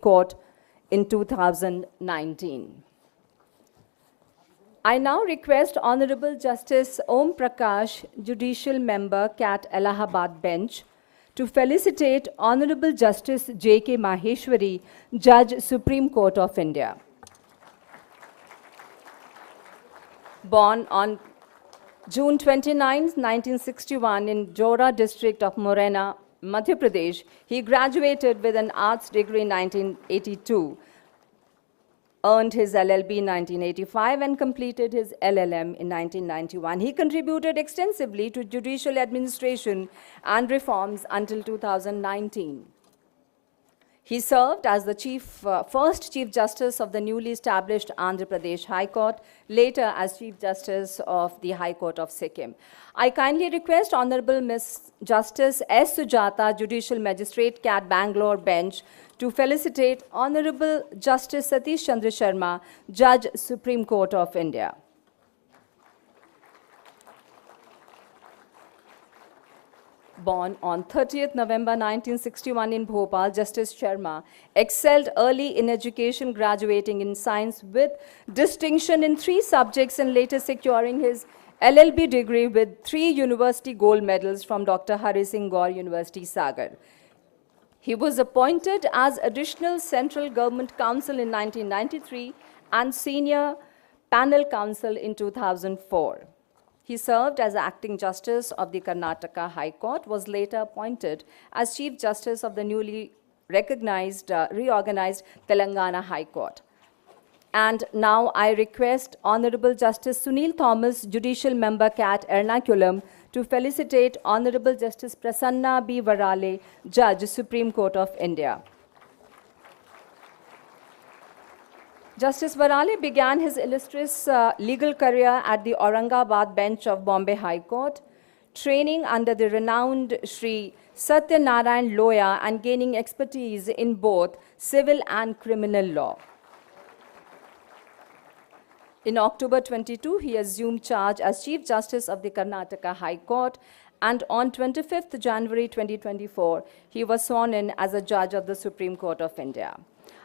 Court in 2019. I now request Honorable Justice Om Prakash, Judicial Member, CAT Allahabad Bench, to felicitate Honorable Justice J.K. Maheshwari, Judge, Supreme Court of India. Born on June 29, 1961 in Jora district of Morena, Madhya Pradesh, he graduated with an arts degree in 1982, earned his LLB in 1985 and completed his LLM in 1991. He contributed extensively to judicial administration and reforms until 2019. He served as the first Chief Justice of the newly established Andhra Pradesh High Court, later as Chief Justice of the High Court of Sikkim. I kindly request Honorable Ms. Justice S. Sujata, Judicial Magistrate, CAT Bangalore Bench, to felicitate Honorable Justice Satish Chandra Sharma, Judge, Supreme Court of India. Born on 30th November 1961 in Bhopal, Justice Sharma excelled early in education, graduating in science with distinction in 3 subjects and later securing his LLB degree with 3 university gold medals from Dr. Hari Singh Gaur University, Sagar. He was appointed as Additional Central Government Counsel in 1993 and Senior Panel Counsel in 2004. He served as Acting Justice of the Karnataka High Court, was later appointed as Chief Justice of the newly reorganized Telangana High Court. And now I request Honorable Justice Sunil Thomas, Judicial Member, CAT Ernakulam, to felicitate Honorable Justice Prasanna B. Varale, Judge, Supreme Court of India. Justice Varale began his illustrious legal career at the Aurangabad bench of Bombay High Court, training under the renowned Sri Satya Narayan Loya and gaining expertise in both civil and criminal law. In October 22, he assumed charge as Chief Justice of the Karnataka High Court, and on 25th January 2024, he was sworn in as a judge of the Supreme Court of India.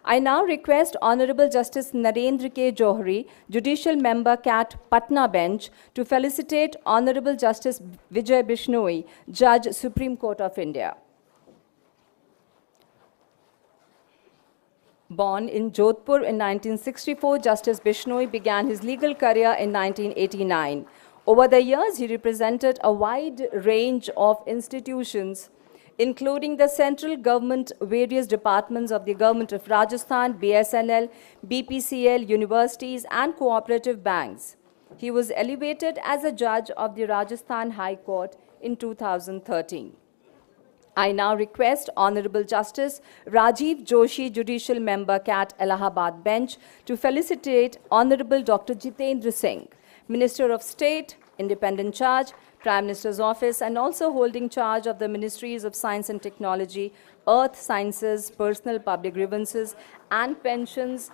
I now request Honorable Justice Narendra K. Johri, Judicial Member, CAT Patna Bench, to felicitate Honorable Justice Vijay Bishnoi, Judge, Supreme Court of India. Born in Jodhpur in 1964, Justice Bishnoi began his legal career in 1989. Over the years, he represented a wide range of institutions, including the central government, various departments of the government of Rajasthan, BSNL, BPCL, universities, and cooperative banks. He was elevated as a judge of the Rajasthan High Court in 2013. I now request Honorable Justice Rajiv Joshi, Judicial Member, CAT Allahabad Bench, to felicitate Honorable Dr. Jitendra Singh, Minister of State, Independent Charge, Prime Minister's Office, and also holding charge of the Ministries of Science and Technology, Earth Sciences, Personal Public Grievances and Pensions,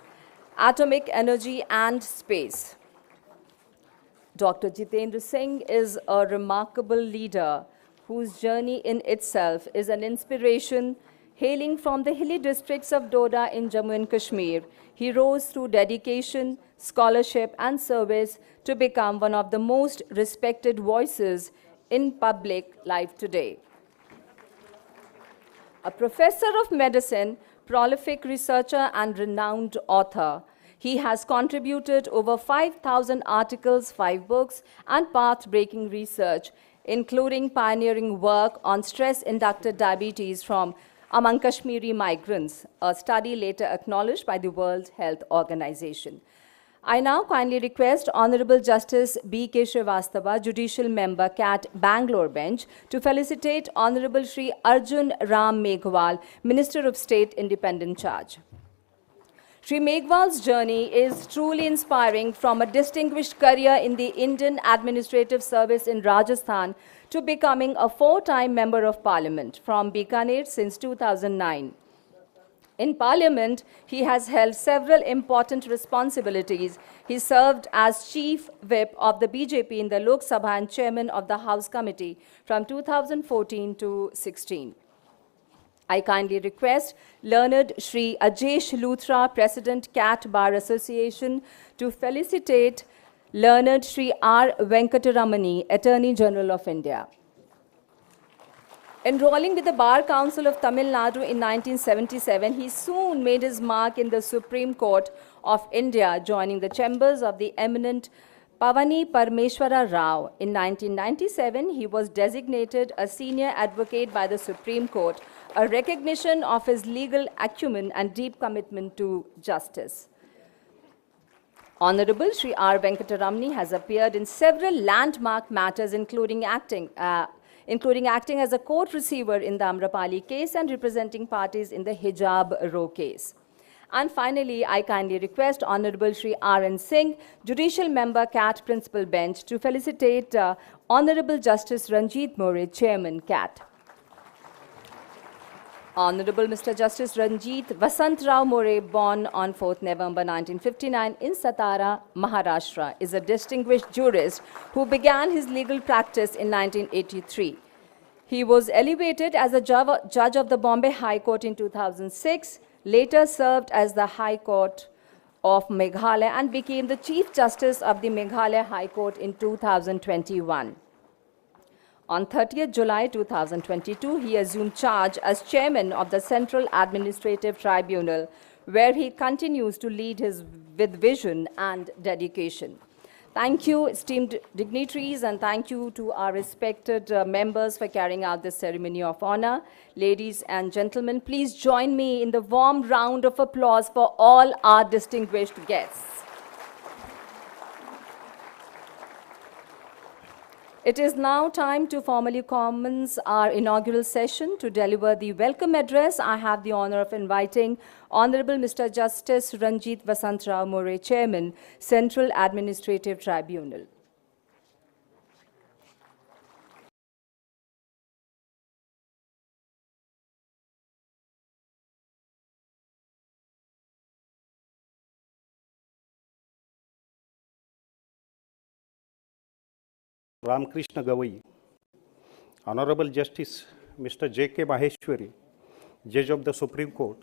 Atomic Energy and Space. Dr. Jitendra Singh is a remarkable leader whose journey in itself is an inspiration. Hailing from the hilly districts of Doda in Jammu and Kashmir, he rose through dedication, scholarship, and service to become one of the most respected voices in public life today. A professor of medicine, prolific researcher, and renowned author, he has contributed over 5,000 articles, 5 books, and path-breaking research, including pioneering work on stress-induced diabetes among Kashmiri migrants, a study later acknowledged by the World Health Organization. I now kindly request Honorable Justice B.K. Srivastava, Judicial Member, CAT Bangalore Bench, to felicitate Honorable Shri Arjun Ram Meghwal, Minister of State, Independent Charge. Shri Meghwal's journey is truly inspiring, from a distinguished career in the Indian Administrative Service in Rajasthan to becoming a 4-time Member of Parliament from Bikaner since 2009. In Parliament, he has held several important responsibilities. He served as Chief Whip of the BJP in the Lok Sabha and Chairman of the House Committee from 2014 to 16. I kindly request Learned Shri Ajesh Luthra, President CAT Bar Association, to felicitate Learned Shri R. Venkataramani, Attorney General of India. Enrolling with the Bar Council of Tamil Nadu in 1977, he soon made his mark in the Supreme Court of India, joining the chambers of the eminent Pavani Parmeshwara Rao. In 1997, he was designated a senior advocate by the Supreme Court, a recognition of his legal acumen and deep commitment to justice. Honorable Shri R. Venkataramani has appeared in several landmark matters, including acting as a court receiver in the Amrapali case and representing parties in the Hijab Row case. And finally, I kindly request Honorable Shri R.N. Singh, Judicial Member CAT Principal Bench, to felicitate Honorable Justice Ranjit More, Chairman CAT. Honorable Mr. Justice Ranjit Vasant Rao More, born on 4th November 1959 in Satara, Maharashtra, is a distinguished jurist who began his legal practice in 1983. He was elevated as a judge of the Bombay High Court in 2006, later served as the High Court of Meghalaya and became the Chief Justice of the Meghalaya High Court in 2021. On 30th July 2022, he assumed charge as chairman of the Central Administrative Tribunal, where he continues to lead with vision and dedication. Thank you, esteemed dignitaries, and thank you to our respected members for carrying out this ceremony of honor. Ladies and gentlemen, please join me in the warm round of applause for all our distinguished guests. It is now time to formally commence our inaugural session. To deliver the welcome address, I have the honor of inviting Honorable Mr. Justice Ranjit Vasant Rao More, Chairman, Central Administrative Tribunal. Ramkrishna Gavai, Honorable Justice Mr. J.K. Maheshwari, Judge of the Supreme Court,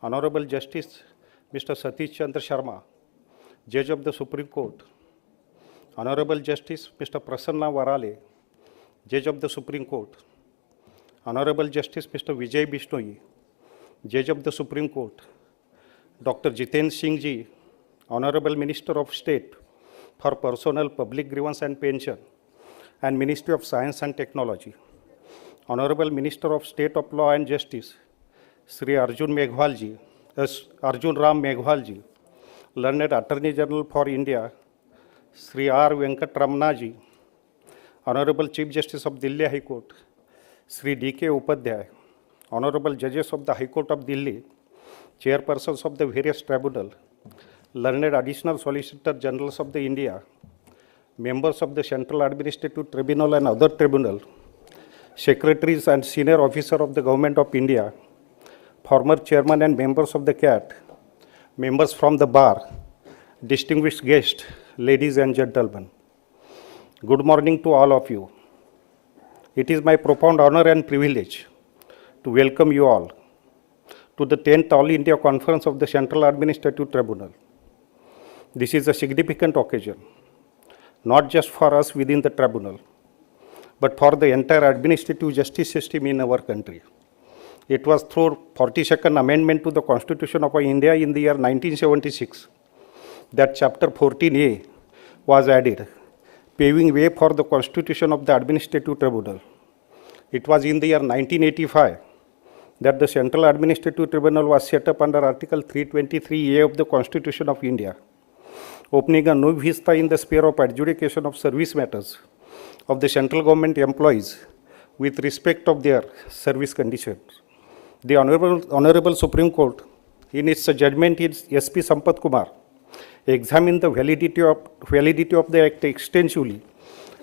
Honorable Justice Mr. Satish Chandra Sharma, Judge of the Supreme Court, Honorable Justice Mr. Prasanna Varale, Judge of the Supreme Court, Honorable Justice Mr. Vijay Bishnoi, Judge of the Supreme Court, Dr. Jiten Singh Ji, Honorable Minister of State for Personnel, Public Grievance and Pension, and Ministry of Science and Technology, Honorable Minister of State of Law and Justice, Sri Arjun Ram Meghwal Ji, Learned Attorney General for India, Sri R. Venkataramana Ji, Honorable Chief Justice of Delhi High Court, Sri D.K. Upadhyay, Honorable Judges of the High Court of Delhi, Chairpersons of the various tribunal, Learned Additional Solicitor Generals of the India, members of the Central Administrative Tribunal and other tribunal, secretaries and senior officers of the Government of India, former chairman and members of the CAT, members from the bar, distinguished guests, ladies and gentlemen. Good morning to all of you. It is my profound honor and privilege to welcome you all to the 10th All India Conference of the Central Administrative Tribunal. This is a significant occasion, not just for us within the tribunal, but for the entire administrative justice system in our country. It was through 42nd Amendment to the Constitution of India in the year 1976 that Chapter 14A was added, paving way for the Constitution of the Administrative Tribunal. It was in the year 1985 that the Central Administrative Tribunal was set up under Article 323A of the Constitution of India, opening a new vista in the sphere of adjudication of service matters of the central government employees with respect of their service conditions. The Honorable Supreme Court, in its judgment in SP Sampath Kumar, examined the validity of the Act extensively,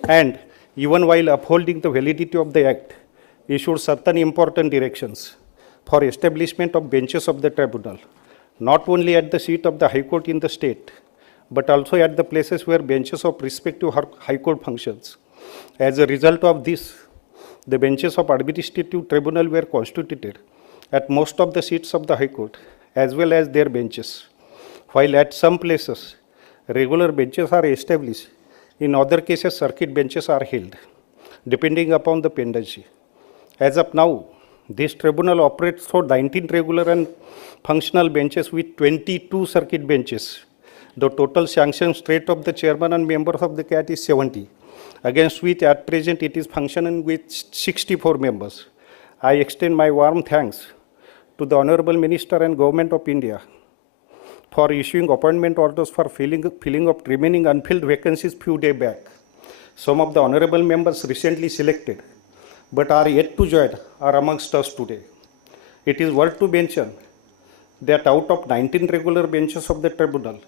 and even while upholding the validity of the Act, issued certain important directions for establishment of benches of the tribunal, not only at the seat of the High Court in the state, but also at the places where benches of respective High Court functions. As a result of this, The benches of Administrative Tribunal were constituted at most of the seats of the High Court, as well as their benches, while at some places, regular benches are established. In other cases, circuit benches are held, depending upon the pendency. As of now, this tribunal operates through 19 regular and functional benches with 22 circuit benches. The total sanctioned straight of the chairman and members of the CAT is 70, against which at present it is functioning with 64 members. I extend my warm thanks to the Honorable Minister and Government of India for issuing appointment orders for filling up remaining unfilled vacancies few days back. Some of the honorable members recently selected but are yet to join are amongst us today. It is worth to mention that out of 19 regular benches of the tribunal,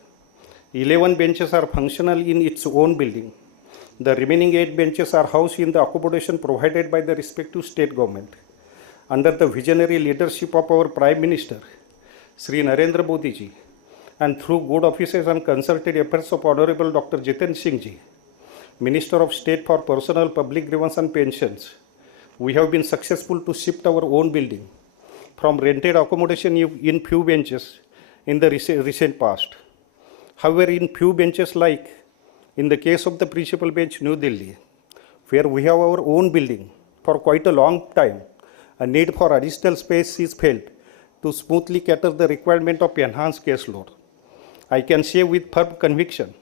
11 benches are functional in its own building. The remaining 8 benches are housed in the accommodation provided by the respective state government. Under the visionary leadership of our Prime Minister, Sri Narendra Modi ji, and through good offices and concerted efforts of Honorable Dr. Jiten Singh ji, Minister of State for Personal Public Grievances and Pensions, we have been successful to shift our own building from rented accommodation in few benches in the recent past. However, in few benches like in the case of the Principal Bench, New Delhi, where we have our own building for quite a long time, a need for additional space is felt to smoothly cater the requirement of enhanced caseload. I can say with firm conviction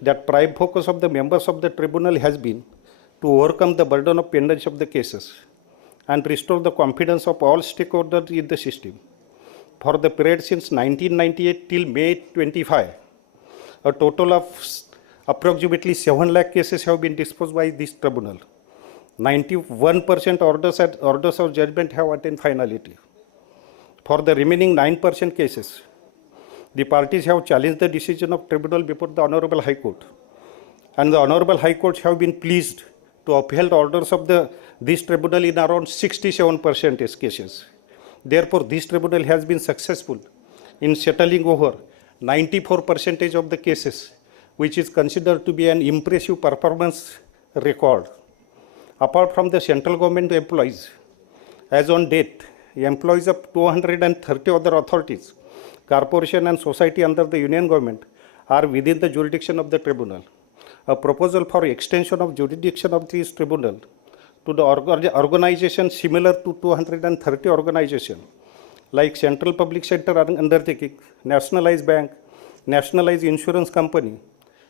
that prime focus of the members of the tribunal has been to overcome the burden of pendency of the cases and restore the confidence of all stakeholders in the system. For the period since 1998 till May 25, a total of approximately 7 lakh cases have been disposed by this tribunal. 91% orders of judgment have attained finality. For the remaining 9% cases, the parties have challenged the decision of tribunal before the Honorable High Court, and the Honorable High Court have been pleased to uphold orders of this tribunal in around 67% cases. Therefore, this tribunal has been successful in settling over 94% of the cases, which is considered to be an impressive performance record. Apart from the central government employees, as on date, employees of 230 other authorities, corporation and society under the union government are within the jurisdiction of the tribunal. A proposal for extension of jurisdiction of this tribunal to the organization similar to 230 organizations like Central Public Sector Undertaking, Nationalized Bank, Nationalized Insurance Company,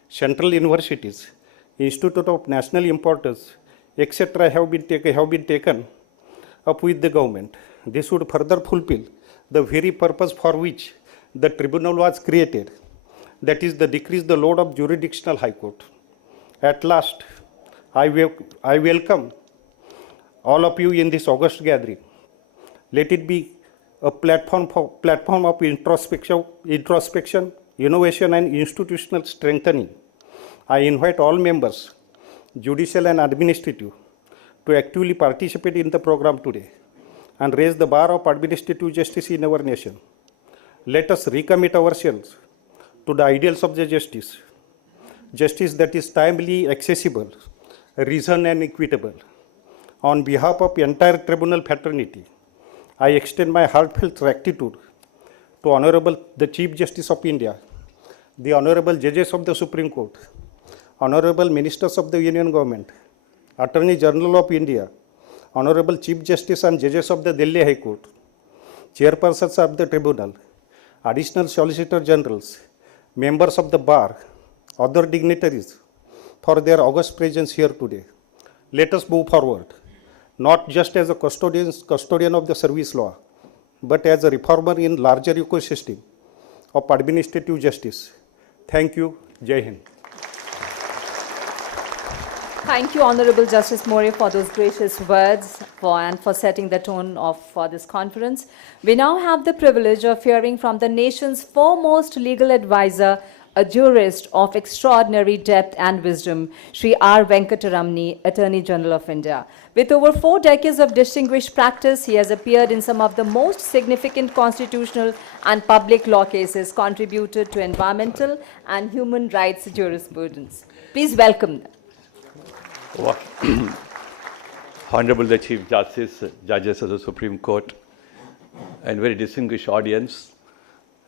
Central Universities, Institute of National Importance, etc. have been taken up with the government. This would further fulfill the very purpose for which the tribunal was created, that is, the decrease the load of jurisdictional high court. At last, I welcome all of you in this August gathering. Let it be a platform of introspection, innovation, and institutional strengthening. I invite all members, judicial and administrative, to actively participate in the program today and raise the bar of administrative justice in our nation. Let us recommit ourselves to the ideals of the justice that is timely, accessible, reasoned, and equitable. On behalf of the entire tribunal fraternity, I extend my heartfelt gratitude to Honorable the Chief Justice of India, the Honorable Judges of the Supreme Court, Honorable Ministers of the Union Government, Attorney General of India, Honorable Chief Justice and Judges of the Delhi High Court, Chairpersons of the Tribunal, Additional Solicitor Generals, members of the Bar, other dignitaries, for their august presence here today. Let us move forward, not just as a custodian of the service law, but as a reformer in larger ecosystem of administrative justice. Thank you. Jai Hind. Thank you, Honorable Justice More, for those gracious words and for setting the tone for this conference. We now have the privilege of hearing from the nation's foremost legal advisor, a jurist of extraordinary depth and wisdom, Sri R. Venkataramani, Attorney General of India. With over 4 decades of distinguished practice, he has appeared in some of the most significant constitutional and public law cases, contributed to environmental and human rights jurisprudence. Please welcome them. Honorable the Chief Justice, Judges of the Supreme Court, and very distinguished audience,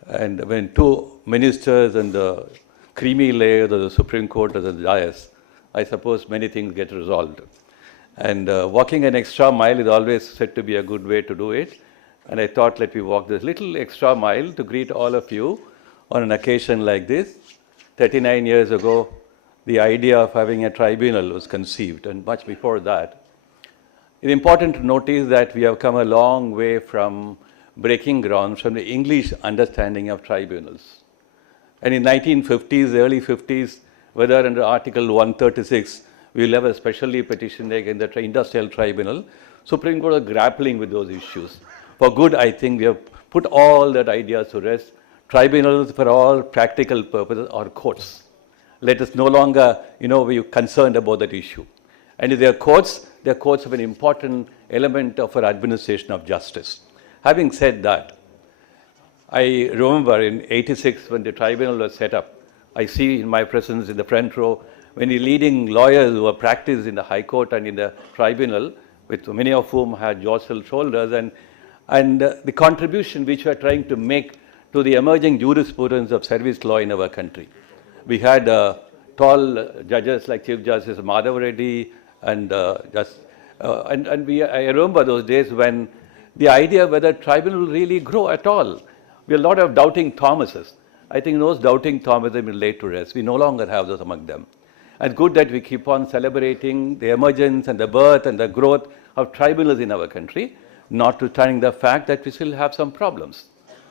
and when two ministers and the creamy layer of the Supreme Court of the dais, I suppose many things get resolved. And walking an extra mile is always said to be a good way to do it. And I thought, let me walk this little extra mile to greet all of you on an occasion like this. 39 years ago, the idea of having a tribunal was conceived, and much before that. It's important to notice that we have come a long way from breaking ground from the English understanding of tribunals. And in 1950s, early 50s, whether under Article 136, we will have a specially petitioned against the Industrial Tribunal, Supreme Court was grappling with those issues. For good, I think we have put all that ideas to rest. Tribunals, for all practical purposes, are courts. Let us no longer, be concerned about that issue. And if they are courts of an important element of our administration of justice. Having said that, I remember in '86 when the tribunal was set up, I see in my presence in the front row many leading lawyers who have practiced in the High Court and in the tribunal, with many of whom had jostled shoulders, and the contribution which we are trying to make to the emerging jurisprudence of service law in our country. We had tall judges like Chief Justice Madhav Reddy, and I remember those days when the idea whether tribunal will really grow at all. We have a lot of doubting Thomases. I think those doubting Thomases have been laid to rest. We no longer have those among them. And good that we keep on celebrating the emergence and the birth and the growth of tribunals in our country, notwithstanding the fact that we still have some problems.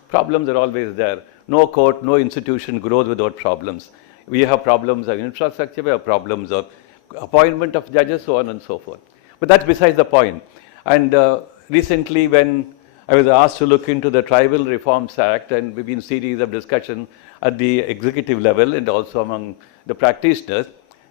Problems are always there. No court, no institution grows without problems. We have problems of infrastructure, we have problems of appointment of judges, so on and so forth. But that's besides the point. And recently when I was asked to look into the Tribal Reforms Act, and we've been series of discussion at the executive level and also among the practitioners,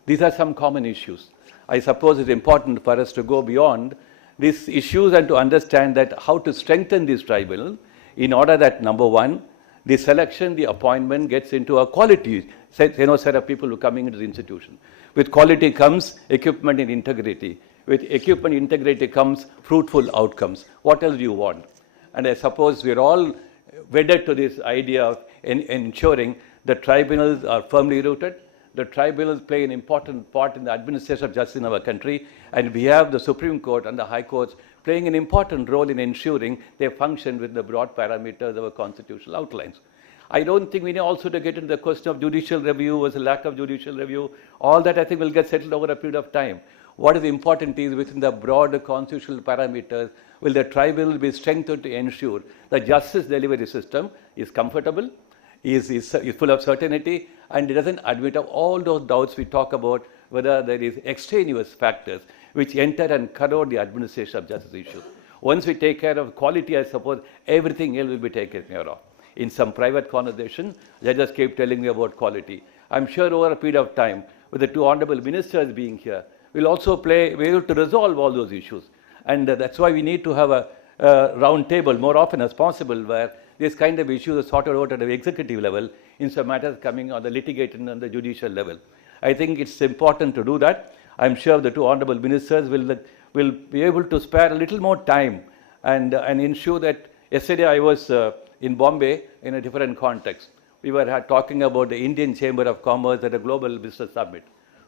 these are some common issues. I suppose it's important for us to go beyond these issues and to understand that how to strengthen this tribunal in order that, number one, the selection, the appointment gets into a quality set of people who are coming into the institution. With quality comes equipment and integrity. With equipment and integrity comes fruitful outcomes. What else do you want? And I suppose we're all wedded to this idea of ensuring that tribunals are firmly rooted. The tribunals play an important part in the administration of justice in our country, and we have the Supreme Court and the High Courts playing an important role in ensuring they function with the broad parameters of our constitutional outlines. I don't think we need also to get into the question of judicial review versus lack of judicial review. All that I think will get settled over a period of time. What is important is within the broad constitutional parameters, will the tribunal be strengthened to ensure the justice delivery system is comfortable, is full of certainty, and it doesn't admit of all those doubts we talk about, whether there is extraneous factors which enter and corrode the administration of justice issues. Once we take care of quality, I suppose everything else will be taken care of. In some private conversation, judges keep telling me about quality. I'm sure over a period of time, with the two honorable ministers being here, we'll also be able to resolve all those issues. And that's why we need to have a round table more often as possible, where this kind of issues are sorted out at the executive level in some matters coming on the litigated on the judicial level. I think it's important to do that. I'm sure the two honorable ministers will be able to spare a little more time and ensure that. Yesterday I was in Bombay in a different context. We were talking about the Indian Chamber of Commerce at a global business summit.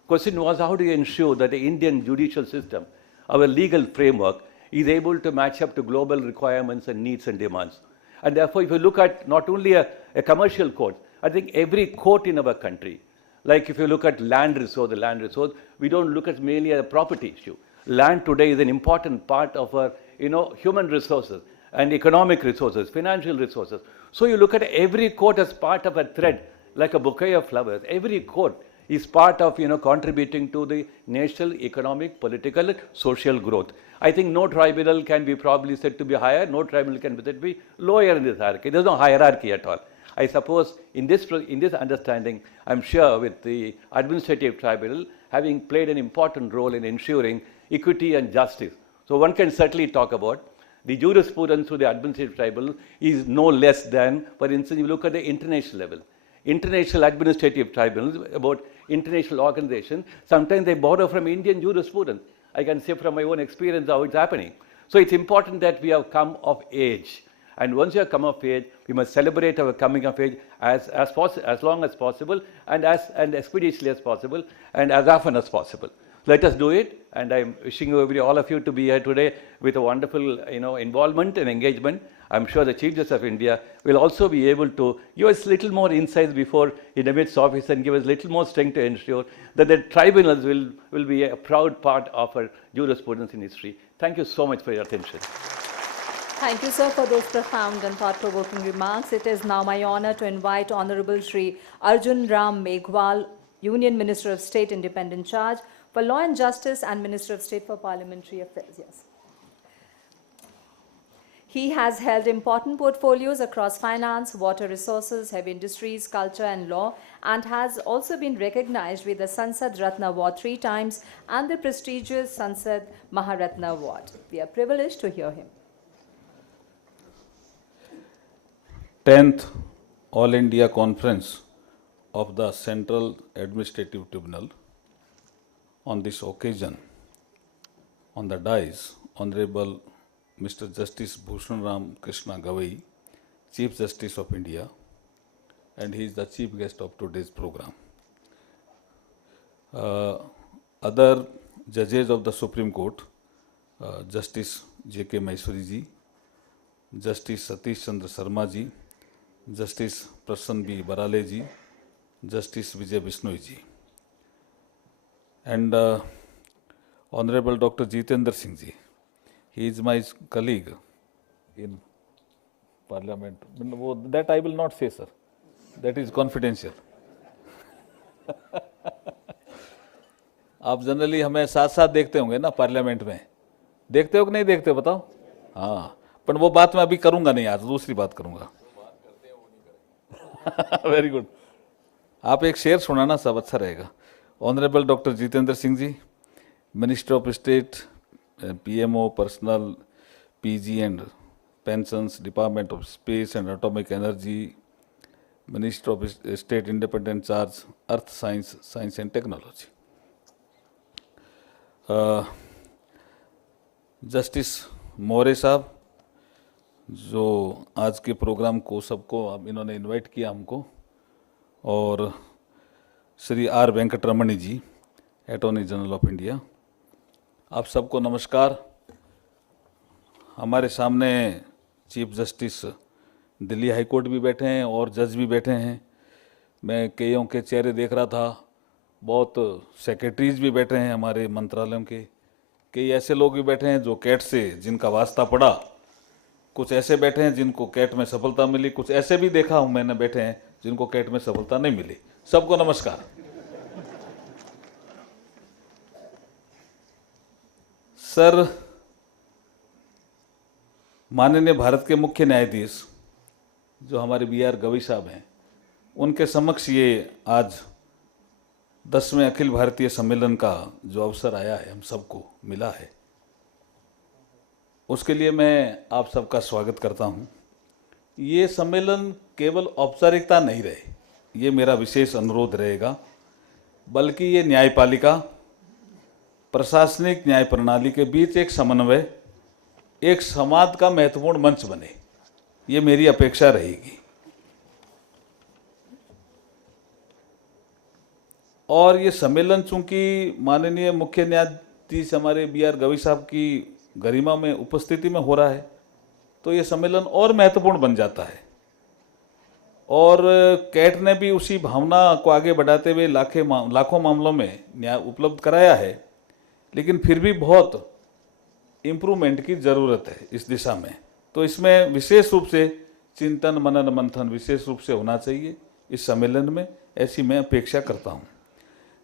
Question was, how do you ensure that the Indian judicial system, our legal framework, is able to match up to global requirements and needs and demands? And therefore, if you look at not only a commercial court, I think every court in our country, like if you look at land resource, we don't look at merely a property issue. Land today is an important part of our, human resources and economic resources, financial resources. So you look at every court as part of a thread, like a bouquet of flowers. Every court is part of, contributing to the national, economic, political, social growth. I think no tribunal can be probably said to be higher, no tribunal can be said to be lower in this hierarchy. There's no hierarchy at all. I suppose in this understanding, I'm sure with the administrative tribunal having played an important role in ensuring equity and justice. So one can certainly talk about the jurisprudence through the administrative tribunal is no less than, for instance, you look at the international level. International administrative tribunals, about international organizations, sometimes they borrow from Indian jurisprudence. I can say from my own experience how it's happening. So it's important that we have come of age. And once you have come of age, we must celebrate our coming of age as long as possible and as expeditiously as possible and as often as possible. Let us do it, and I'm wishing all of you to be here today with a wonderful involvement and engagement. I'm sure the Chief Justice of India will also be able to give us little more insights before he admits office and give us little more strength to ensure that the tribunals will be a proud part of our jurisprudence in history. Thank you so much for your attention. Thank you, sir, for those profound and thought-provoking remarks. It is now my honor to invite Honorable Shri Arjun Ram Meghwal, Union Minister of State, Independent Charge for Law and Justice and Minister of State for Parliamentary Affairs. Yes. He has held important portfolios across finance, water resources, heavy industries, culture and law, and has also been recognized with the Sansad Ratna Award 3 times and the prestigious Sansad Maharatna Award. We are privileged to hear him. 10th All India Conference of the Central Administrative Tribunal. On this occasion, on the dais, Honorable Mr. Justice Bhushan Ramkrishna Gavai, Chief Justice of India, and he is the chief guest of today's program. Other judges of the Supreme Court, Justice J.K. Maheshwari ji, Justice Satish Chandra Sharma ji, Justice Prasann B. Barale ji, Justice Vijay Bishnoi ji, and Honorable Dr. Jitendra Singh ji. He is my colleague in Parliament. That I will not say, sir. That is confidential. आप generally हमें साथ साथ देखते होंगे ना parliament में, देखते हो कि नहीं देखते हो बताओ? हाँ, पर वो बात मैं अभी करूंगा नहीं, आज दूसरी बात करूंगा. Very good. आप एक शेर सुनाना, सब अच्छा रहेगा. Honourable doctor Jitendra Singh ji, minister of state, PMO, personnel, PG and pensions, department of space and atomic energy, minister of state independent charge, earth science, science and technology. Justice Maurya साहब, जो आज के प्रोग्राम को सबको अब इन्होंने इनवाइट किया हमको, और Shri R Venkataramani ji, attorney general of India, आप सबको नमस्कार. हमारे सामने chief justice Delhi high court भी बैठे हैं और जज भी बैठे हैं. मैं कईयों के चेहरे देख रहा था, बहुत सेक्रेटरीज भी बैठे हैं हमारे मंत्रालयों के, कई ऐसे लोग भी बैठे हैं जो कैट से जिनका वास्ता पड़ा, कुछ ऐसे बैठे हैं जिनको कैट में सफलता मिली, कुछ ऐसे भी देखा हूं मैंने बैठे हैं जिनको कैट में सफलता नहीं मिली. सबको नमस्कार. सर, माननीय भारत के मुख्य न्यायाधीश जो हमारे BR गवई साहब हैं, उनके समक्ष ये आज 10वें अखिल भारतीय सम्मेलन का जो अवसर आया है, हम सबको मिला है, उसके लिए मैं आप सबका स्वागत करता हूं. ये सम्मेलन केवल औपचारिकता नहीं रहे, ये मेरा विशेष अनुरोध रहेगा, बल्कि ये न्यायपालिका, प्रशासनिक न्याय प्रणाली के बीच एक समन्वय, एक संवाद का महत्वपूर्ण मंच बने, ये मेरी अपेक्षा रहेगी. और ये सम्मेलन चूंकि माननीय मुख्य न्यायाधीश हमारे BR गवई साहब की गरिमा में उपस्थिति में हो रहा है, तो ये सम्मेलन और महत्वपूर्ण बन जाता है. और कैट ने भी उसी भावना को आगे बढ़ाते हुए लाखों मामलों में न्याय उपलब्ध कराया है, लेकिन फिर भी बहुत इम्प्रूवमेंट की ज़रूरत है इस दिशा में. तो इसमें विशेष रूप से चिंतन, मनन, मंथन विशेष रूप से होना चाहिए इस सम्मेलन में, ऐसी मैं अपेक्षा करता हूँ.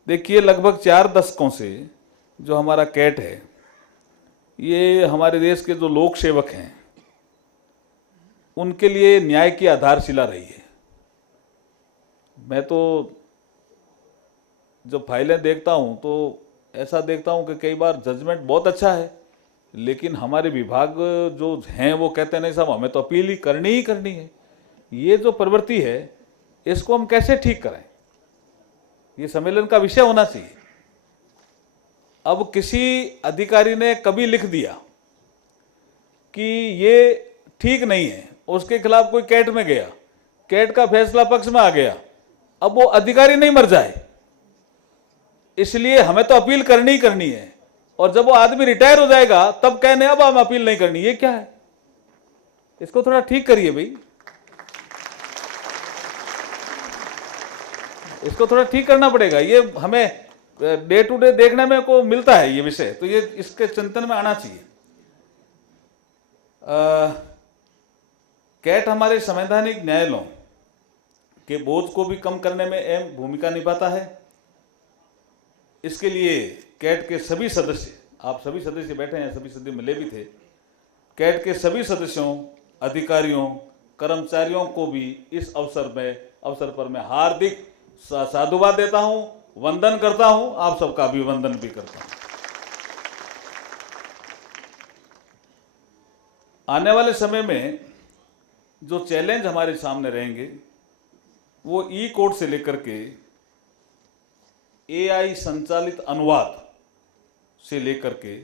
देखिए, लगभग 4 दशकों से जो हमारा कैट है, ये हमारे देश के जो लोक सेवक हैं उनके लिए न्याय की आधारशिला रही है. मैं तो जब फाइलें देखता हूँ तो ऐसा देखता हूँ कि कई बार जजमेंट बहुत अच्छा है, लेकिन हमारे विभाग जो हैं वो कहते हैं नहीं साहब, हमें तो अपील ही करनी है. ये जो प्रवृत्ति है, इसको हम कैसे ठीक करें, ये सम्मेलन का विषय होना चाहिए. अब किसी अधिकारी ने कभी लिख दिया कि ये ठीक नहीं है, उसके खिलाफ कोई कैट में गया, कैट का फैसला पक्ष में आ गया, अब वो अधिकारी नहीं मर जाए, इसलिए हमें तो अपील करनी ही करनी है, और जब वो आदमी रिटायर हो जाएगा तब कहने अब हम अपील नहीं करनी, ये क्या है? इसको थोड़ा ठीक करिए भाई, इसको थोड़ा ठीक करना पड़ेगा। ये हमें डे टू डे देखने में को मिलता है ये विषय, तो ये इसके चिंतन में आना चाहिए। कैट हमारे संवैधानिक न्यायालयों के बोझ को भी कम करने में अहम भूमिका निभाता है। इसके लिए कैट के सभी सदस्य, आप सभी सदस्य बैठे हैं, सभी सदस्य मिले भी थे, कैट के सभी सदस्यों, अधिकारियों, कर्मचारियों को भी इस अवसर पर मैं हार्दिक साधुवाद देता हूं, वंदन करता हूं, आप सबका अभिवंदन भी करता हूं। आने वाले समय में जो चैलेंज हमारे सामने रहेंगे वो ई कोर्ट से लेकर के एआई संचालित अनुवाद से लेकर के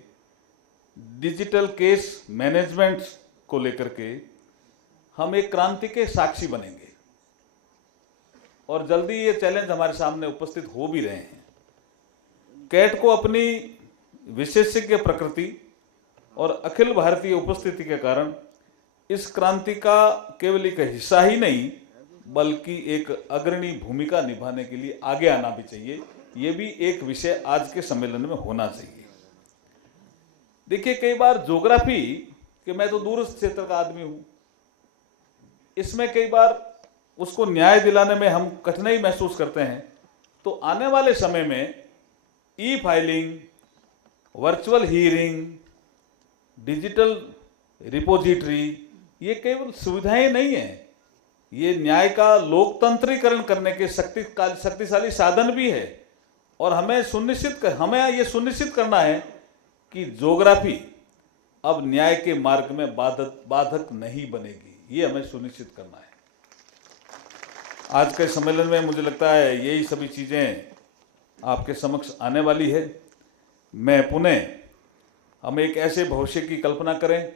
डिजिटल केस मैनेजमेंट को लेकर के हम एक क्रांति के साक्षी बनेंगे, और जल्दी ये चैलेंज हमारे सामने उपस्थित हो भी रहे हैं। कैट को अपनी विशेषज्ञ प्रकृति और अखिल भारतीय उपस्थिति के कारण इस क्रांति का केवल एक हिस्सा ही नहीं बल्कि एक अग्रणी भूमिका निभाने के लिए आगे आना भी चाहिए। ये भी एक विषय आज के सम्मेलन में होना चाहिए। देखिए, कई बार ज्योग्राफी कि मैं तो दूरस्थ क्षेत्र का आदमी हूं, इसमें कई बार उसको न्याय दिलाने में हम कठिनाई महसूस करते हैं। तो आने वाले समय में ई filing, virtual hearing, digital repository, ये केवल सुविधाएं नहीं है, ये न्याय का लोकतंत्रीकरण करने के शक्तिशाली साधन भी है। और हमें ये सुनिश्चित करना है कि ज्योग्राफी अब न्याय के मार्ग में बाधक नहीं बनेगी, ये हमें सुनिश्चित करना है। आज के सम्मेलन में मुझे लगता है यही सभी चीजें आपके समक्ष आने वाली है। मैं पुनः हम एक ऐसे भविष्य की कल्पना करें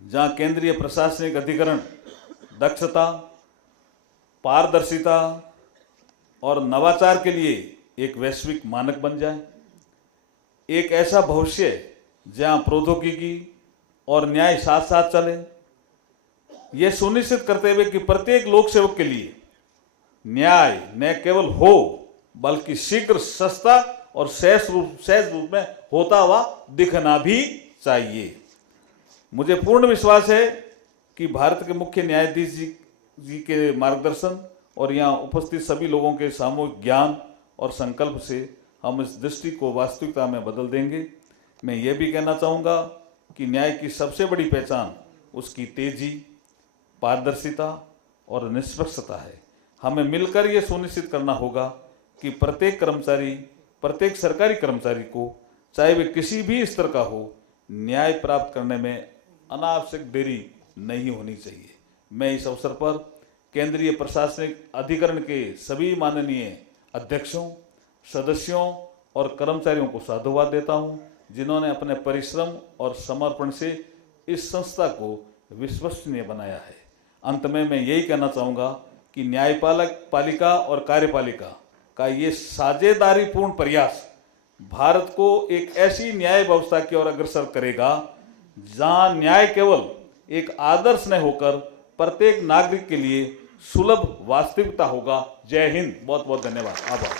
जहां केंद्रीय प्रशासनिक अधिकरण दक्षता, पारदर्शिता और नवाचार के लिए एक वैश्विक मानक बन जाए। एक ऐसा भविष्य जहां प्रौद्योगिकी और न्याय साथ साथ चले, यह सुनिश्चित करते हुए कि प्रत्येक लोक सेवक के लिए न्याय न केवल हो बल्कि शीघ्र, सस्ता और सहज रूप में होता हुआ दिखना भी चाहिए। मुझे पूर्ण विश्वास है कि भारत के मुख्य न्यायाधीश जी के मार्गदर्शन और यहाँ उपस्थित सभी लोगों के सामूहिक ज्ञान और संकल्प से हम इस दृष्टि को वास्तविकता में बदल देंगे। मैं ये भी कहना चाहूँगा कि न्याय की सबसे बड़ी पहचान उसकी तेजी, पारदर्शिता और निष्पक्षता है। हमें मिलकर ये सुनिश्चित करना होगा कि प्रत्येक सरकारी कर्मचारी को, चाहे वे किसी भी स्तर का हो, न्याय प्राप्त करने में अनावश्यक देरी नहीं होनी चाहिए। मैं इस अवसर पर केंद्रीय प्रशासनिक अधिकरण के सभी माननीय अध्यक्षों, सदस्यों और कर्मचारियों को साधुवाद देता हूं, जिन्होंने अपने परिश्रम और समर्पण से इस संस्था को विश्वसनीय बनाया है। अंत में मैं यही कहना चाहूँगा कि न्यायपालिका और कार्यपालिका का ये साझेदारीपूर्ण प्रयास भारत को एक ऐसी न्याय व्यवस्था की ओर अग्रसर करेगा जहां न्याय केवल एक आदर्श न होकर प्रत्येक नागरिक के लिए सुलभ वास्तविकता होगा। जय हिंद। बहुत बहुत धन्यवाद। आभार।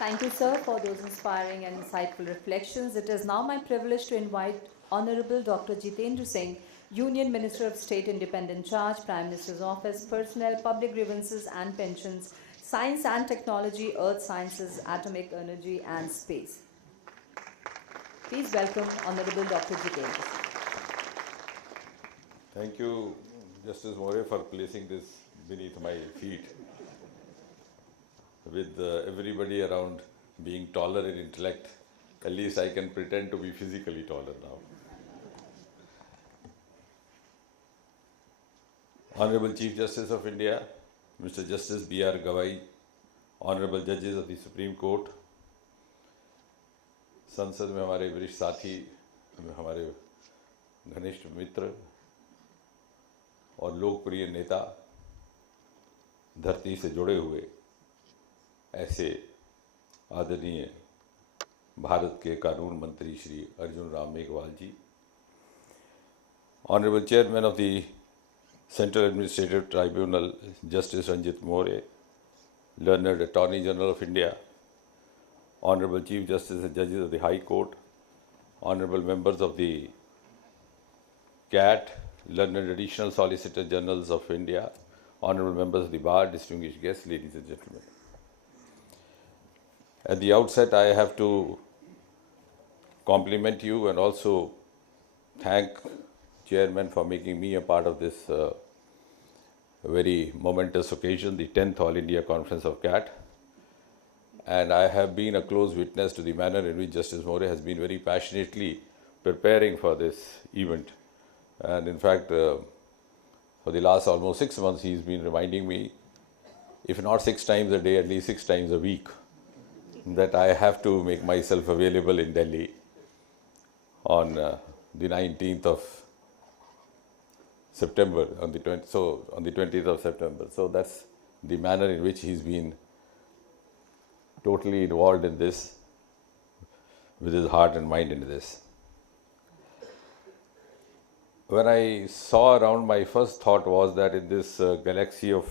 Thank you, sir, for those inspiring and insightful reflections. It is now my privilege to invite Honorable Dr. Jitendra Singh, Union Minister of State Independent Charge, Prime Minister's Office, Personnel, Public Grievances and Pensions, Science and Technology, Earth Sciences, Atomic Energy and Space. Please welcome Honorable Dr. Jitendra Singh. Thank you, Justice More, for placing this beneath my feet. With everybody around being taller in intellect, at least I can pretend to be physically taller now. Honorable Chief Justice of India, Mr. Justice B.R. Gavai, Honorable judges of the Supreme Court, संसद में हमारे वरिष्ठ साथी, हमारे घनिष्ठ मित्र और लोकप्रिय नेता, धरती से जुड़े हुए ऐसे आदरणीय भारत के कानून मंत्री श्री अर्जुन राम मेघवाल जी, Honorable Chairman of the Central Administrative Tribunal, Justice Ranjit More, Learned Attorney General of India, Honorable Chief Justice and Judges of the High Court, Honorable Members of the CAT, Learned Additional Solicitor Generals of India, Honorable Members of the Bar, distinguished guests, ladies and gentlemen. At the outset, I have to compliment you and also thank Chairman for making me a part of this very momentous occasion, the 10th All India Conference of CAT. And I have been a close witness to the manner in which Justice More has been very passionately preparing for this event. And in fact, for the last almost 6 months, he's been reminding me, if not 6 times a day, at least 6 times a week, that I have to make myself available in Delhi on the 19th of September, on the 20th of September. So that's the manner in which he's been totally involved in this, with his heart and mind in this. When I saw around, my first thought was that in this galaxy of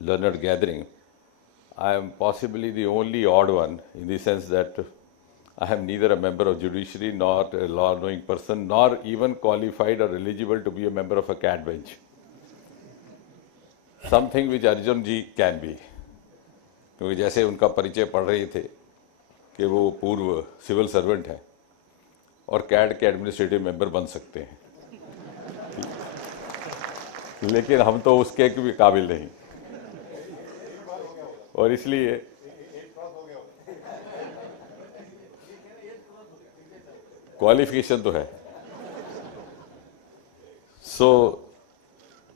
learned gathering, I am possibly the only odd one, in the sense that I am neither a member of judiciary, nor a law-knowing person, nor even qualified or eligible to be a member of a CAT bench. Something which Arjun ji can be. क्योंकि जैसे उनका परिचय पढ़ रहे थे कि वो पूर्व सिविल सर्वेंट हैं और कैट के एडमिनिस्ट्रेटिव मेंबर बन सकते हैं, लेकिन हम तो उसके भी काबिल नहीं, और इसलिए क्वालिफिकेशन तो है. So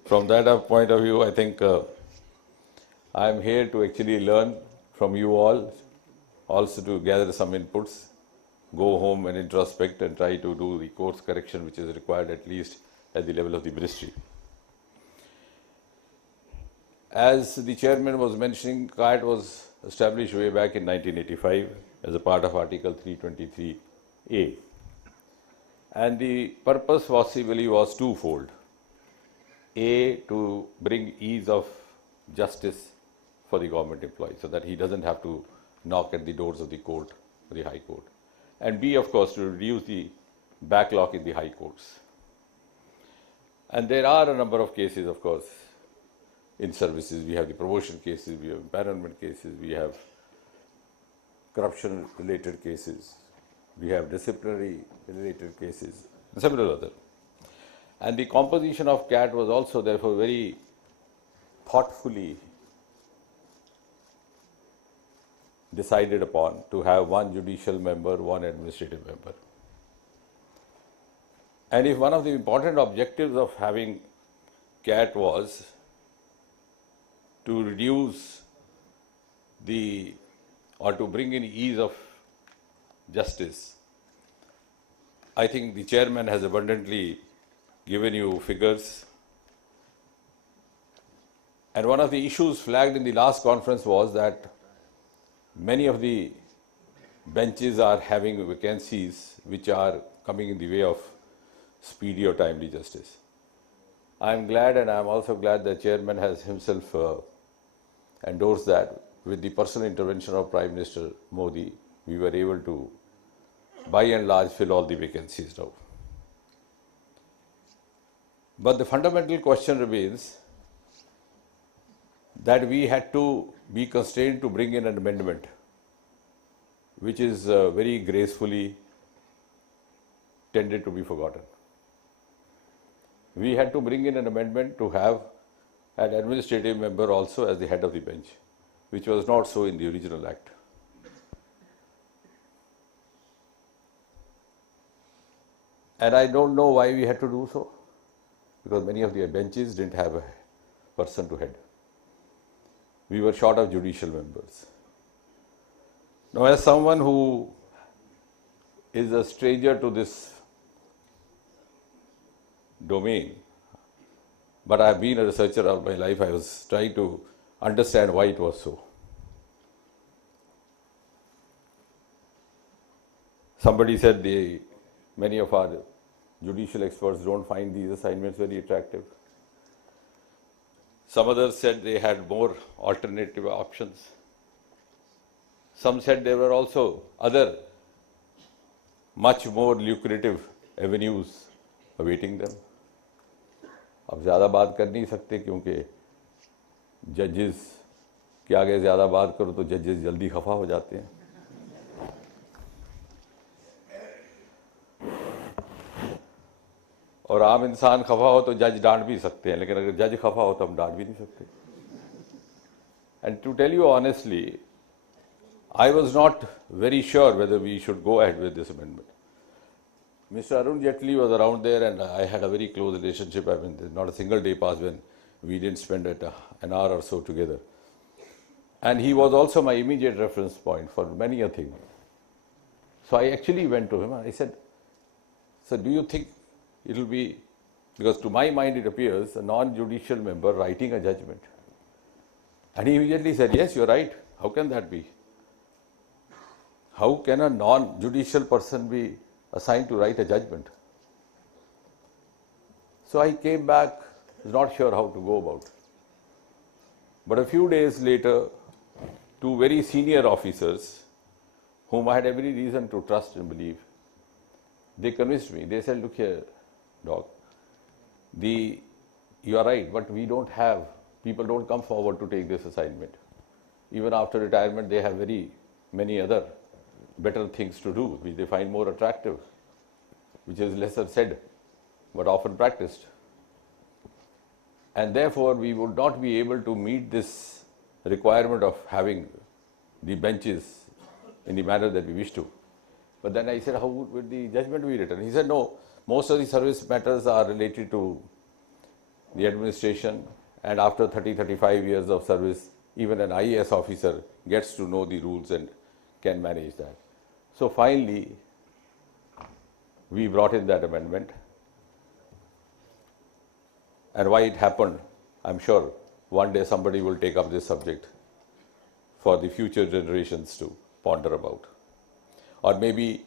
from that point of view, I think I am here to actually learn from you all, also to gather some inputs, go home and introspect and try to do the course correction which is required, at least at the level of the ministry. As the chairman was mentioning, CAT was established way back in 1985 as a part of Article 323A. And the purpose possibly was twofold. A, to bring ease of justice for the government employee, so that he doesn't have to knock at the doors of the court, the High Court. And B, of course, to reduce the backlog in the High Courts. And there are a number of cases, of course, in services. We have the promotion cases, we have empanelment cases, we have corruption-related cases, we have disciplinary-related cases, and several other. And the composition of CAT was also therefore very thoughtfully decided upon to have one judicial member, one administrative member. And if one of the important objectives of having CAT was to reduce or to bring in ease of justice, I think the chairman has abundantly given you figures. And one of the issues flagged in the last conference was that many of the benches are having vacancies which are coming in the way of speedy or timely justice. I am glad, and I am also glad the chairman has himself endorsed that. With the personal intervention of Prime Minister Modi, we were able to, by and large, fill all the vacancies now. But the fundamental question remains that we had to be constrained to bring in an amendment which is very gracefully tended to be forgotten. We had to bring in an amendment to have an administrative member also as the head of the bench, which was not so in the original act. And I don't know why we had to do so, because many of the benches didn't have a person to head. we were short of judicial members. Now, as someone who is a stranger to this domain, but I have been a researcher all my life, I was trying to understand why it was so. Somebody said many of our judicial experts don't find these assignments very attractive. Some others said they had more alternative options. Some said there were also other much more lucrative avenues awaiting them. अब ज़्यादा बात कर नहीं सकते क्योंकि जजेस के आगे ज़्यादा बात करो तो जजेस जल्दी खफा हो जाते हैं. और आम इंसान खफा हो तो जज डांट भी सकते हैं, लेकिन अगर जज खफा हो तो हम डांट भी नहीं सकते. And to tell you honestly, I was not very sure whether we should go ahead with this amendment. Mr. Arun Jaitley was around there and I had a very close relationship. I mean, not a single day passed when we didn't spend an hour or so together. And he was also my immediate reference point for many a thing. So I actually went to him and I said, "Sir, do you think it will be," because to my mind it appears, a non-judicial member writing a judgment. And he immediately said, "Yes, you're right. How can that be? How can a non-judicial person be assigned to write a judgment?" So I came back, not sure how to go about it. But a few days later, two very senior officers, whom I had every reason to trust and believe, they convinced me. They said, "Look here, Doc, you are right, but we don't have, people don't come forward to take this assignment. Even after retirement, they have very many other better things to do, which they find more attractive, which is lesser said, but often practiced. And therefore, we would not be able to meet this requirement of having the benches in the manner that we wish to." But then I said, "How would the judgment be written?" He said, "No, most of the service matters are related to the administration, and after 30-35 years of service, even an IAS officer gets to know the rules and can manage that." So finally, we brought in that amendment. And why it happened, I'm sure one day somebody will take up this subject for the future generations to ponder about. Or maybe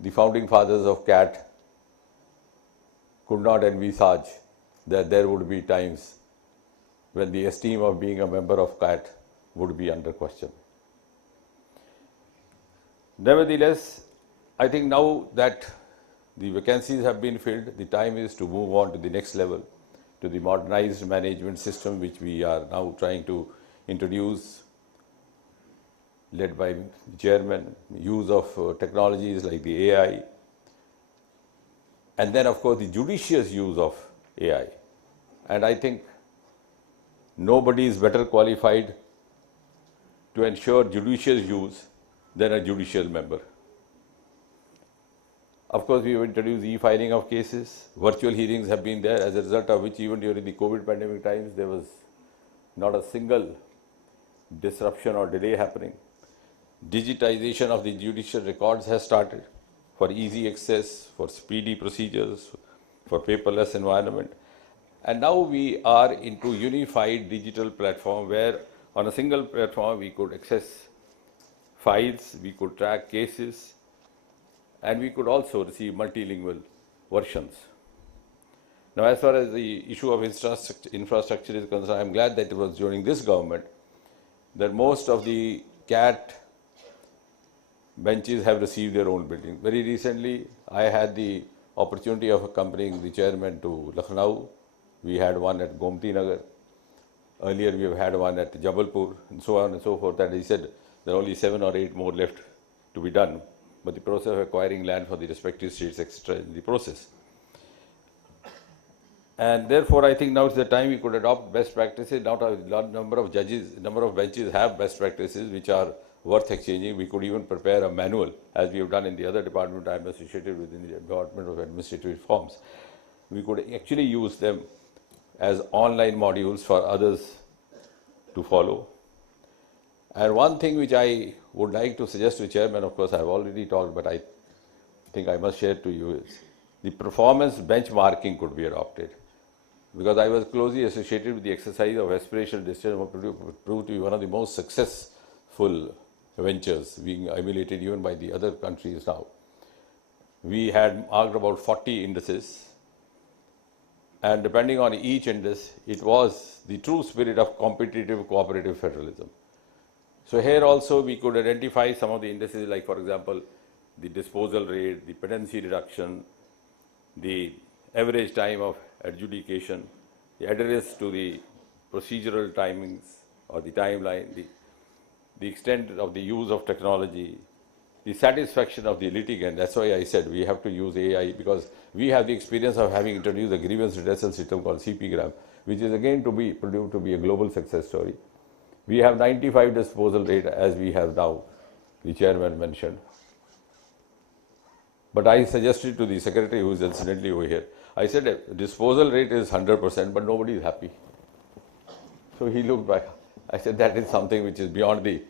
the founding fathers of CAT could not envisage that there would be times when the esteem of being a member of CAT would be under question. Nevertheless, I think now that the vacancies have been filled, the time is to move on to the next level, to the modernized management system which we are now trying to introduce, led by the chairman, use of technologies like the AI, and then of course the judicious use of AI. And I think nobody is better qualified to ensure judicious use than a judicial member. Of course, we have introduced e-filing of cases. Virtual hearings have been there, as a result of which even during the COVID pandemic times, there was not a single disruption or delay happening. Digitization of the judicial records has started for easy access, for speedy procedures, for paperless environment. And now we are into unified digital platform where on a single platform we could access files, we could track cases, and we could also receive multilingual versions. Now, as far as the issue of infrastructure is concerned, I am glad that it was during this government that most of the CAT benches have received their own building. Very recently, I had the opportunity of accompanying the chairman to Lucknow. We had one at Gomti Nagar. Earlier, we have had one at Jabalpur, and so on and so forth. And he said there are only 7 or 8 more left to be done, but the process of acquiring land for the respective states, etc., in the process. And therefore, I think now is the time we could adopt best practices. Not a large number of judges, number of benches have best practices which are worth exchanging. We could even prepare a manual, as we have done in the other department I am associated with, in the Department of Administrative Reforms. We could actually use them as online modules for others to follow. And one thing which I would like to suggest to the chairman, of course I have already talked, but I think I must share to you, is the performance benchmarking could be adopted. Because I was closely associated with the exercise of aspirational decision proved to be one of the most successful ventures being emulated even by the other countries now. We had marked about 40 indices, and depending on each index, it was the true spirit of competitive cooperative federalism. So here also we could identify some of the indices, like for example, the disposal rate, the pendency reduction, the average time of adjudication, the adherence to the procedural timings or the timeline, the extent of the use of technology, the satisfaction of the litigant. That's why I said we have to use AI, because we have the experience of having introduced a grievance redressal system called CPGRAM, which is again proved to be a global success story. We have 95 disposal rate as we have now, the chairman mentioned. But I suggested to the secretary, who is incidentally over here, I said disposal rate is 100%, but nobody is happy. So he looked back. I said that is something which is beyond the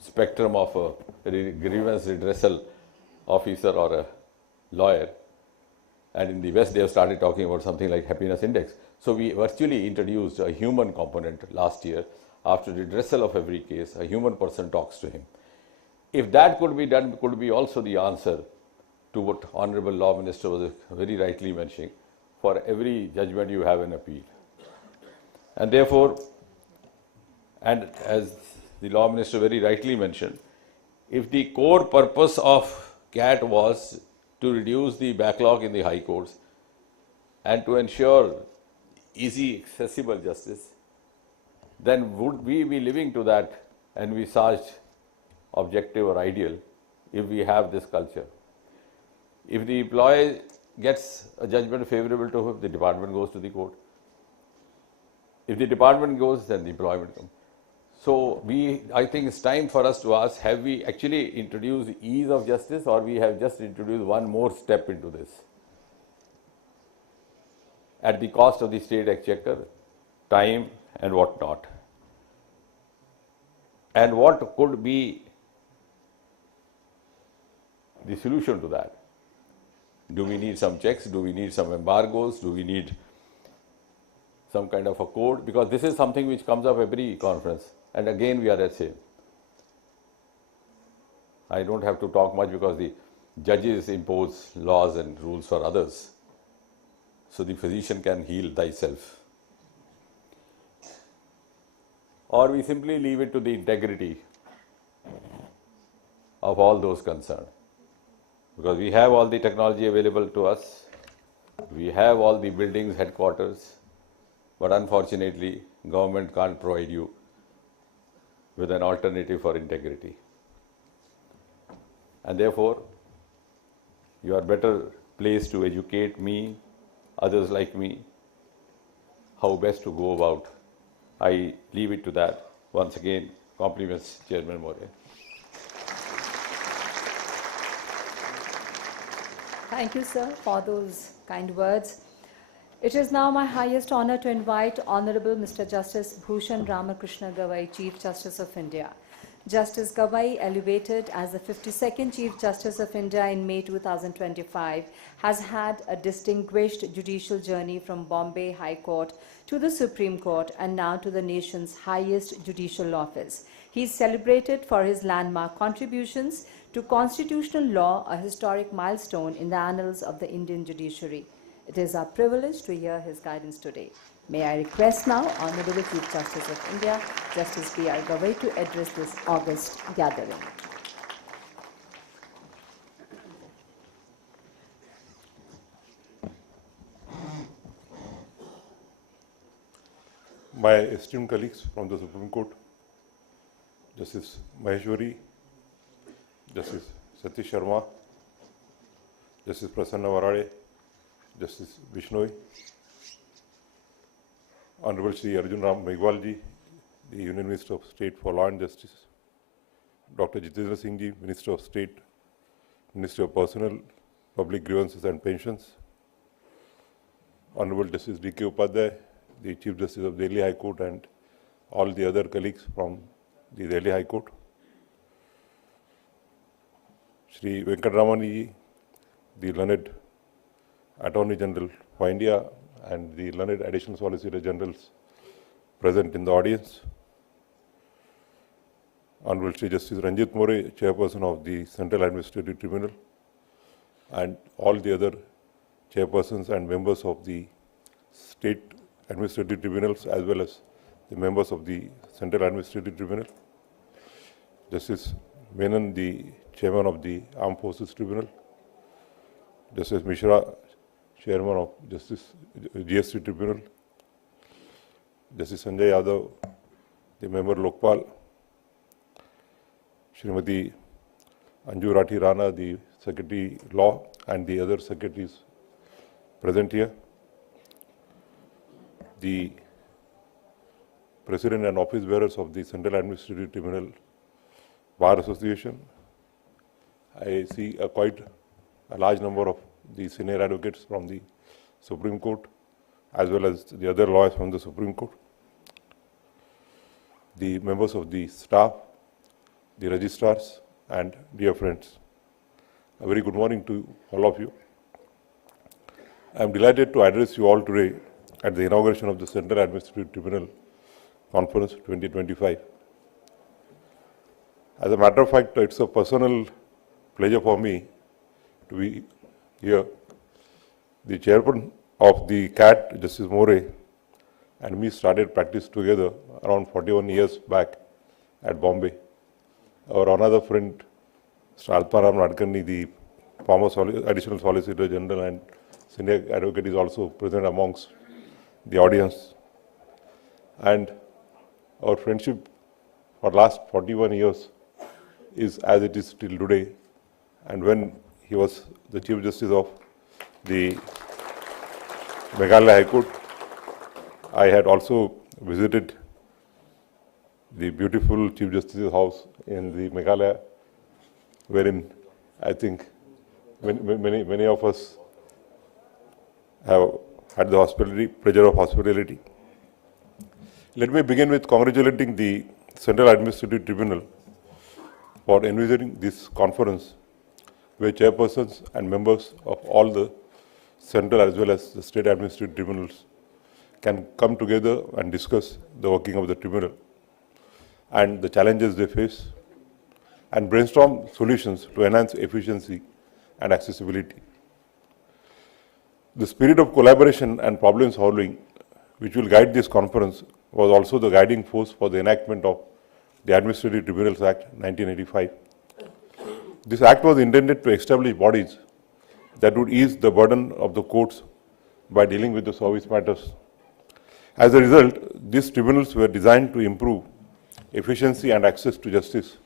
spectrum of a grievance redressal officer or a lawyer. And in the West, they have started talking about something like happiness index. So we virtually introduced a human component last year. After redressal of every case, a human person talks to him. If that could be done, could be also the answer to what Honorable Law Minister was very rightly mentioning. For every judgment you have an appeal. And therefore, and as the Law Minister very rightly mentioned, if the core purpose of CAT was to reduce the backlog in the high courts and to ensure easy, accessible justice, then would we be living to that envisaged objective or ideal if we have this culture? If the employee gets a judgment favorable to him, the department goes to the court. If the department goes, then the employment comes. So I think it's time for us to ask, have we actually introduced ease of justice, or we have just introduced one more step into this at the cost of the state exchequer, time and whatnot? And what could be the solution to that? Do we need some checks? Do we need some embargoes? Do we need some kind of a code? Because this is something which comes up every conference. And again, we are at same. I don't have to talk much because the judges impose laws and rules for others. So the physician can heal thyself. Or we simply leave it to the integrity of all those concerned. Because we have all the technology available to us, we have all the buildings, headquarters, but unfortunately, government can't provide you with an alternative for integrity. And therefore, you are better placed to educate me, others like me, how best to go about. I leave it to that. Once again, compliments, Chairman Moore. Thank you, sir, for those kind words. It is now my highest honor to invite Honorable Mr. Justice Bhushan Ramkrishna Gavai, Chief Justice of India. Justice Gavai, elevated as the 52nd Chief Justice of India in May 2025, has had a distinguished judicial journey from Bombay High Court to the Supreme Court and now to the nation's highest judicial office. He is celebrated for his landmark contributions to constitutional law, a historic milestone in the annals of the Indian judiciary. It is our privilege to hear his guidance today. May I request now Honorable Chief Justice of India, Justice CJI Bhushan, to address this august gathering. My esteemed colleagues from the Supreme Court, Justice Maheshwari, Justice Satish Sharma, Justice Prasanna Varade, Justice Bishnoi, Honorable Shri Arjun Ram Meghwal ji, the Union Minister of State for Law and Justice, Dr. Jitendra Singh ji, Minister of State, Minister of Personnel, Public Grievances and Pensions, Honorable Justice D.K. Upadhyay, the Chief Justice of Delhi High Court and all the other colleagues from the Delhi High Court, Shri Venkatramani, the learned Attorney General for India, and the learned Additional Solicitor Generals present in the audience, Honorable Shri Justice Ranjit More, Chairperson of the Central Administrative Tribunal, and all the other chairpersons and members of the state administrative tribunals, as well as the members of the Central Administrative Tribunal, Justice Menon, the Chairman of the Armed Forces Tribunal, Justice Mishra, Chairman of GST Tribunal, Justice Sanjay Yadav, the Member Lokpal, Srimati Anju Rathi Rana, the Secretary Law, and the other secretaries present here, the President and Office Bearers of the Central Administrative Tribunal Bar Association. I see quite a large number of the senior advocates from the Supreme Court, as well as the other lawyers from the Supreme Court, the members of the staff, the registrars, and dear friends. A very good morning to all of you. I am delighted to address you all today at the inauguration of the Central Administrative Tribunal Conference 2025. As a matter of fact, it's a personal pleasure for me to be here. The chairman of the CAT, Justice More, and me started practice together around 41 years back at Bombay. Our another friend, Mr. Alparam Radkani, the former Additional Solicitor General and Senior Advocate, is also present amongst the audience. And our friendship for last 41 years is as it is till today. And when he was the Chief Justice of the Meghalaya High Court, I had also visited the beautiful Chief Justice's house in the Meghalaya, wherein I think many of us have had the pleasure of hospitality. Let me begin with congratulating the Central Administrative Tribunal for envisioning this conference, where chairpersons and members of all the central as well as the state administrative tribunals can come together and discuss the working of the tribunal and the challenges they face, and brainstorm solutions to enhance efficiency and accessibility. The spirit of collaboration and problem solving which will guide this conference was also the guiding force for the enactment of the Administrative Tribunals Act 1985. This act was intended to establish bodies that would ease the burden of the courts by dealing with the service matters. As a result, these tribunals were designed to improve efficiency and access to justice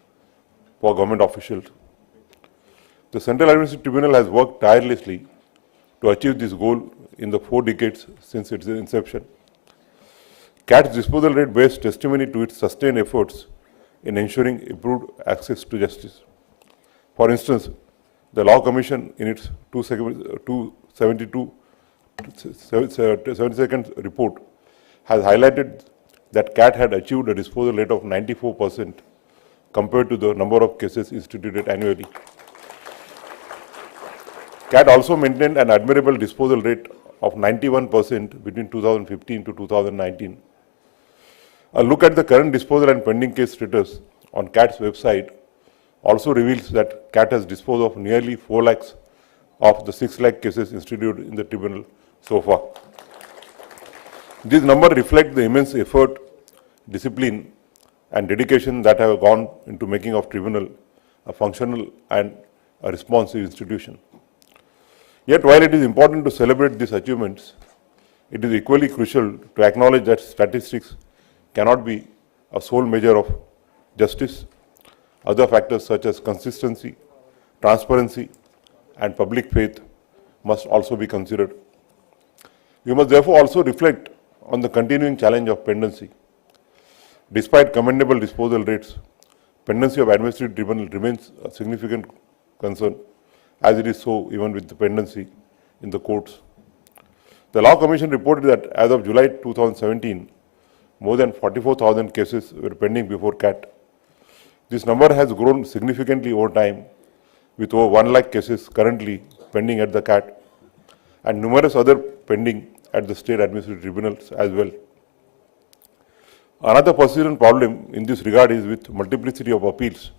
for government officials. The Central Administrative Tribunal has worked tirelessly to achieve this goal in the 4 decades since its inception. CAT's disposal rate bears testimony to its sustained efforts in ensuring improved access to justice. For instance, the Law Commission in its 272 report has highlighted that CAT had achieved a disposal rate of 94% compared to the number of cases instituted annually. CAT also maintained an admirable disposal rate of 91% between 2015 to 2019. A look at the current disposal and pending case status on CAT's website also reveals that CAT has disposed of nearly 4 lakhs of the 6 lakh cases instituted in the tribunal so far. These numbers reflect the immense effort, discipline, and dedication that have gone into making of tribunal a functional and a responsive institution. Yet, while it is important to celebrate these achievements, it is equally crucial to acknowledge that statistics cannot be a sole measure of justice. Other factors such as consistency, transparency, and public faith must also be considered. We must therefore also reflect on the continuing challenge of pendency. Despite commendable disposal rates, pendency of administrative tribunal remains a significant concern, as it is so even with the pendency in the courts. The Law Commission reported that as of July 2017, more than 44,000 cases were pending before CAT. This number has grown significantly over time, with over 1 lakh cases currently pending at the CAT and numerous other pending at the state administrative tribunals as well. Another persistent problem in this regard is with multiplicity of appeals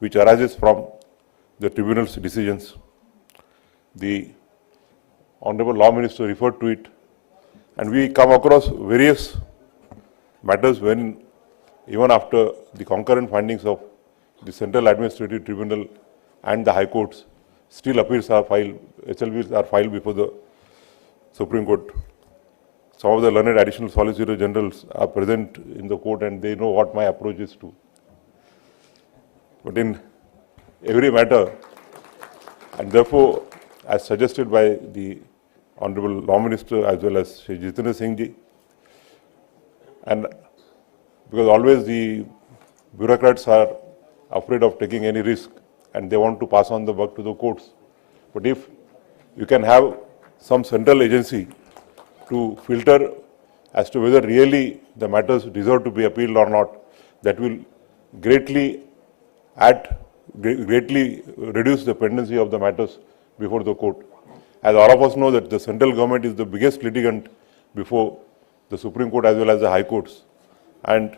which arises from the tribunal's decisions. The Honorable Law Minister referred to it, and we come across various matters when even after the concurrent findings of the Central Administrative Tribunal and the High Courts, still appeals are filed, SLVs are filed before the Supreme Court. Some of the learned additional Solicitor Generals are present in the court and they know what my approach is to. But in every matter, and therefore, as suggested by the Honorable Law Minister as well as Shri Jitendra Singh ji, and because always the bureaucrats are afraid of taking any risk and they want to pass on the work to the courts. But if you can have some central agency to filter as to whether really the matters deserve to be appealed or not, that will greatly reduce the pendency of the matters before the court. As all of us know that the central government is the biggest litigant before the Supreme Court as well as the High Courts. And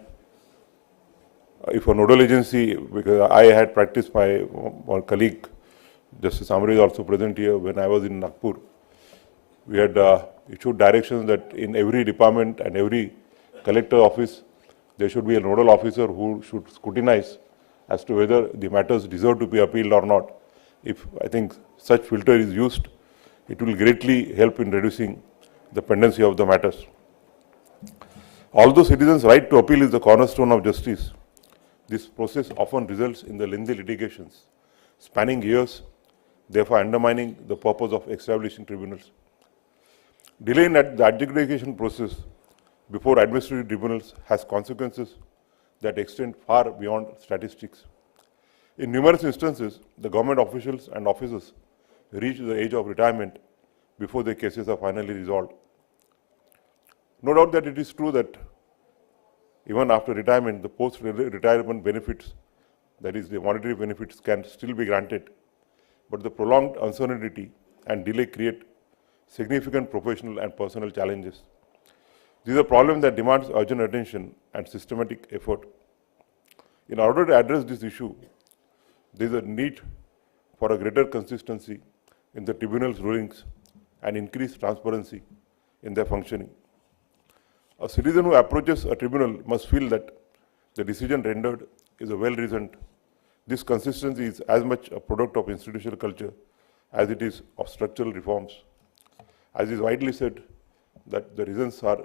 if a nodal agency, because I had practiced, my colleague Justice Amri is also present here, when I was in Nagpur, we had issued directions that in every department and every collector office, there should be a nodal officer who should scrutinize as to whether the matters deserve to be appealed or not. If I think such filter is used, it will greatly help in reducing the pendency of the matters. Although citizens' right to appeal is the cornerstone of justice, this process often results in the lengthy litigations, spanning years, therefore undermining the purpose of establishing tribunals. Delay in the adjudication process before administrative tribunals has consequences that extend far beyond statistics. In numerous instances, the government officials and officers reach the age of retirement before their cases are finally resolved. No doubt that it is true that even after retirement, the post-retirement benefits, that is the monetary benefits, can still be granted, but the prolonged uncertainty and delay create significant professional and personal challenges. This is a problem that demands urgent attention and systematic effort. In order to address this issue, there is a need for a greater consistency in the tribunal's rulings and increased transparency in their functioning. A citizen who approaches a tribunal must feel that the decision rendered is a well-reasoned. This consistency is as much a product of institutional culture as it is of structural reforms. As is widely said, that the reasons are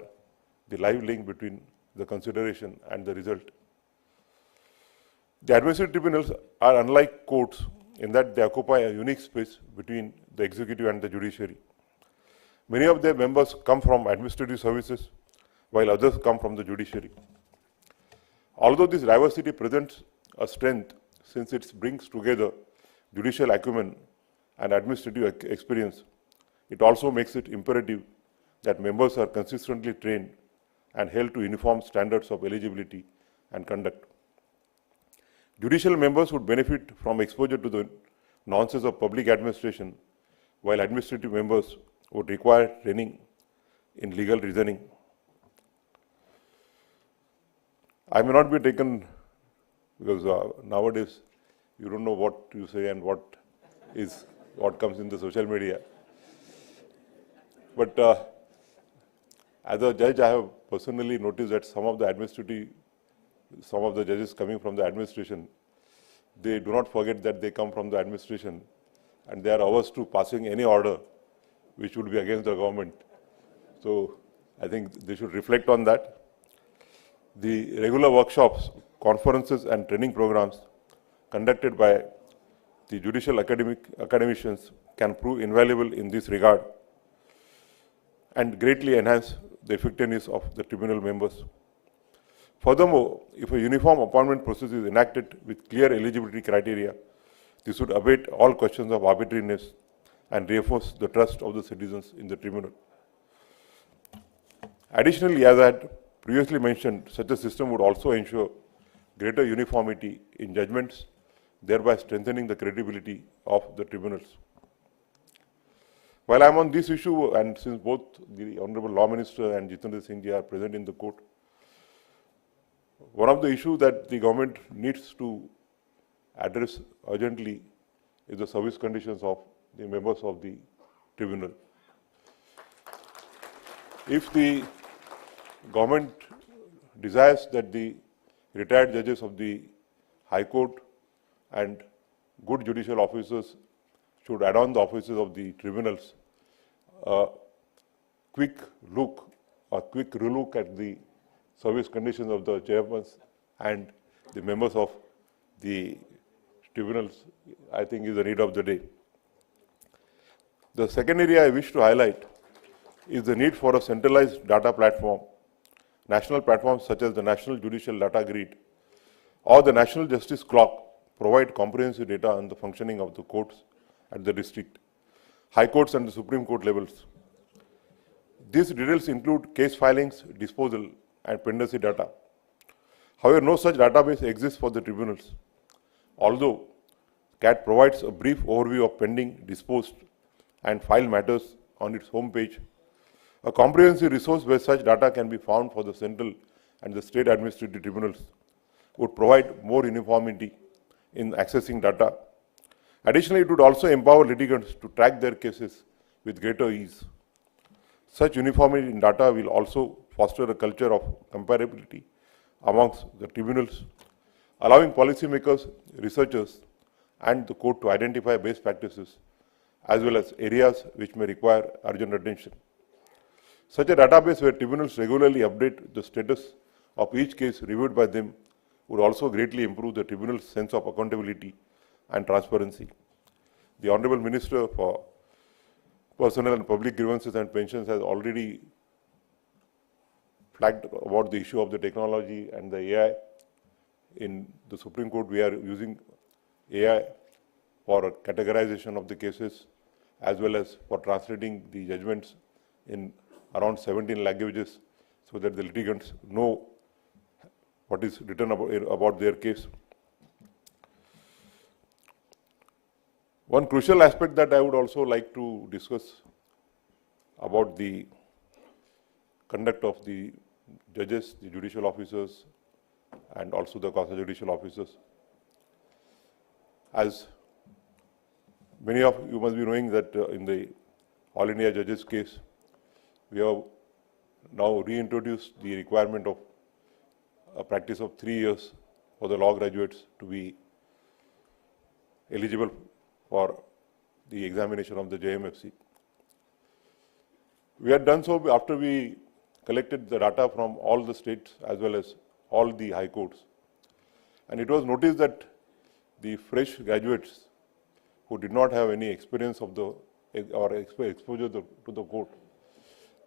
the live link between the consideration and the result. The administrative tribunals are unlike courts in that they occupy a unique space between the executive and the judiciary. Many of their members come from administrative services, while others come from the judiciary. Although this diversity presents a strength, since it brings together judicial acumen and administrative experience, it also makes it imperative that members are consistently trained and held to uniform standards of eligibility and conduct. Judicial members would benefit from exposure to the nuances of public administration, while administrative members would require training in legal reasoning. I may not be taken, because nowadays you don't know what you say and what comes in the social media. But as a judge, I have personally noticed that some of the judges coming from the administration, they do not forget that they come from the administration, and they are averse to passing any order which would be against the government. So I think they should reflect on that. The regular workshops, conferences and training programs conducted by the judicial academicians can prove invaluable in this regard and greatly enhance the effectiveness of the tribunal members. Furthermore, if a uniform appointment process is enacted with clear eligibility criteria, this would abate all questions of arbitrariness and reinforce the trust of the citizens in the tribunal. Additionally, as I had previously mentioned, such a system would also ensure greater uniformity in judgments, thereby strengthening the credibility of the tribunals. While I am on this issue, and since both the Honorable Law Minister and Jitendra Singh ji are present in the court, one of the issues that the government needs to address urgently is the service conditions of the members of the tribunal. If the government desires that the retired judges of the High Court and good judicial officers should add on the officers of the tribunals a quick look or quick relook at the service conditions of the chairmen and the members of the tribunals, I think is the need of the day. The second area I wish to highlight is the need for a centralized data platform. National platforms such as the National Judicial Data Grid or the National Justice Clock provide comprehensive data on the functioning of the courts at the district, High Courts and the Supreme Court levels. These details include case filings, disposal and pendency data. However, no such database exists for the tribunals. Although CAT provides a brief overview of pending, disposed and filed matters on its homepage, a comprehensive resource where such data can be found for the central and the state administrative tribunals would provide more uniformity in accessing data. Additionally, it would also empower litigants to track their cases with greater ease. Such uniformity in data will also foster a culture of comparability amongst the tribunals, allowing policymakers, researchers, and the court to identify best practices as well as areas which may require urgent attention. Such a database where tribunals regularly update the status of each case reviewed by them would also greatly improve the tribunal's sense of accountability and transparency. The Honorable Minister for Personnel and Public Grievances and Pensions has already flagged about the issue of the technology and the AI. In the Supreme Court, we are using AI for categorization of the cases as well as for translating the judgments in around 17 languages so that the litigants know what is written about their case. One crucial aspect that I would also like to discuss about the conduct of the judges, the judicial officers, and also the quasi-judicial officers. As many of you must be knowing that in the All India Judges case, we have now reintroduced the requirement of a practice of 3 years for the law graduates to be eligible for the examination of the JMFC. We had done so after we collected the data from all the states as well as all the high courts. And it was noticed that the fresh graduates who did not have any experience of the or exposure to the court,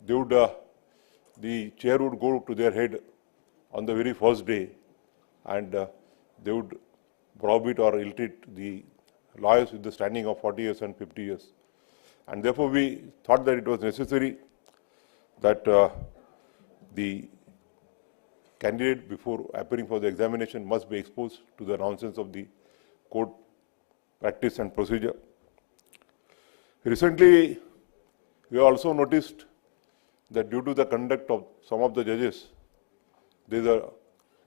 they would, the chair would go to their head on the very first day and they would browbeat or ill-treat the lawyers with the standing of 40 years and 50 years. And therefore, we thought that it was necessary that the candidate, before appearing for the examination, must be exposed to the nonsense of the court practice and procedure. Recently, we also noticed that due to the conduct of some of the judges, there is a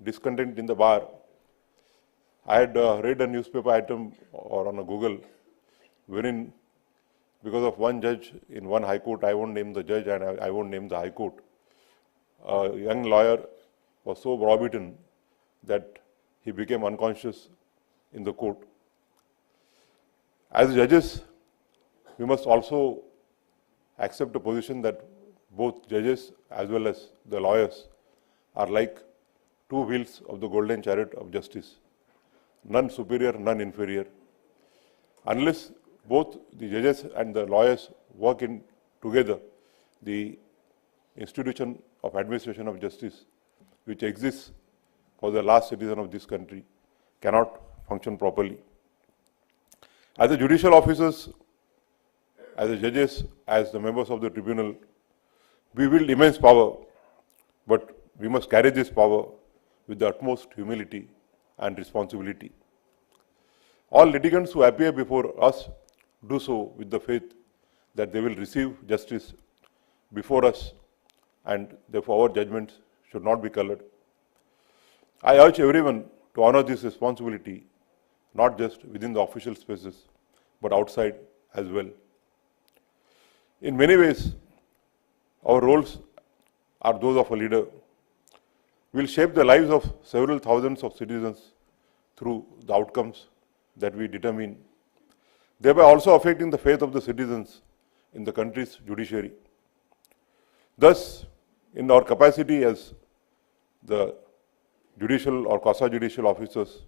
discontent in the bar. I had read a newspaper item or on a Google wherein, because of one judge in one high court, I won't name the judge and I won't name the high court, a young lawyer was so browbeaten that he became unconscious in the court. As judges, we must also accept a position that both judges as well as the lawyers are like two wheels of the golden chariot of justice, none superior, none inferior. Unless both the judges and the lawyers work in together, the institution of administration of justice, which exists for the last citizen of this country, cannot function properly. As the judicial officers, as the judges, as the members of the tribunal, we wield immense power, but we must carry this power with the utmost humility and responsibility. All litigants who appear before us do so with the faith that they will receive justice before us, and therefore our judgments should not be colored. I urge everyone to honor this responsibility, not just within the official spaces, but outside as well. In many ways, our roles are those of a leader. We will shape the lives of several thousands of citizens through the outcomes that we determine, thereby also affecting the faith of the citizens in the country's judiciary. Thus, in our capacity as the judicial or quasi-judicial officers,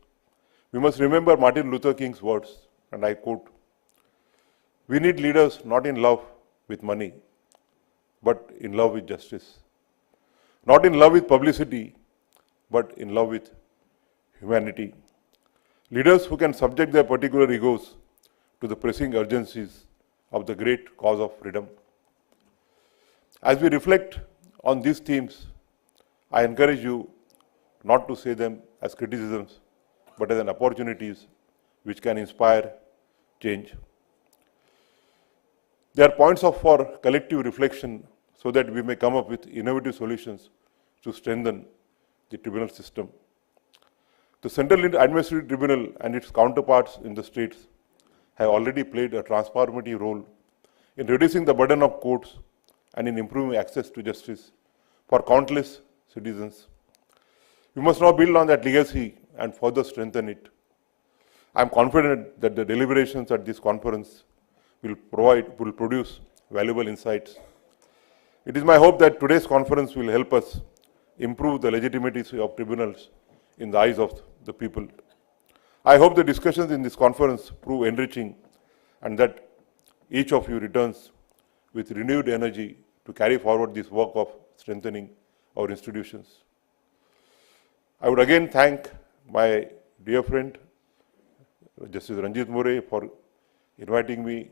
we must remember Martin Luther King's words, and I quote, "We need leaders not in love with money, but in love with justice. Not in love with publicity, but in love with humanity. Leaders who can subject their particular egos to the pressing urgencies of the great cause of freedom." As we reflect on these themes, I encourage you not to see them as criticisms, but as an opportunities which can inspire change. They are points for collective reflection so that we may come up with innovative solutions to strengthen the tribunal system. The Central Administrative Tribunal and its counterparts in the states have already played a transformative role in reducing the burden of courts and in improving access to justice for countless citizens. We must now build on that legacy and further strengthen it. I am confident that the deliberations at this conference will produce valuable insights. It is my hope that today's conference will help us improve the legitimacy of tribunals in the eyes of the people. I hope the discussions in this conference prove enriching and that each of you returns with renewed energy to carry forward this work of strengthening our institutions. I would again thank my dear friend, Justice Ranjit More, for inviting me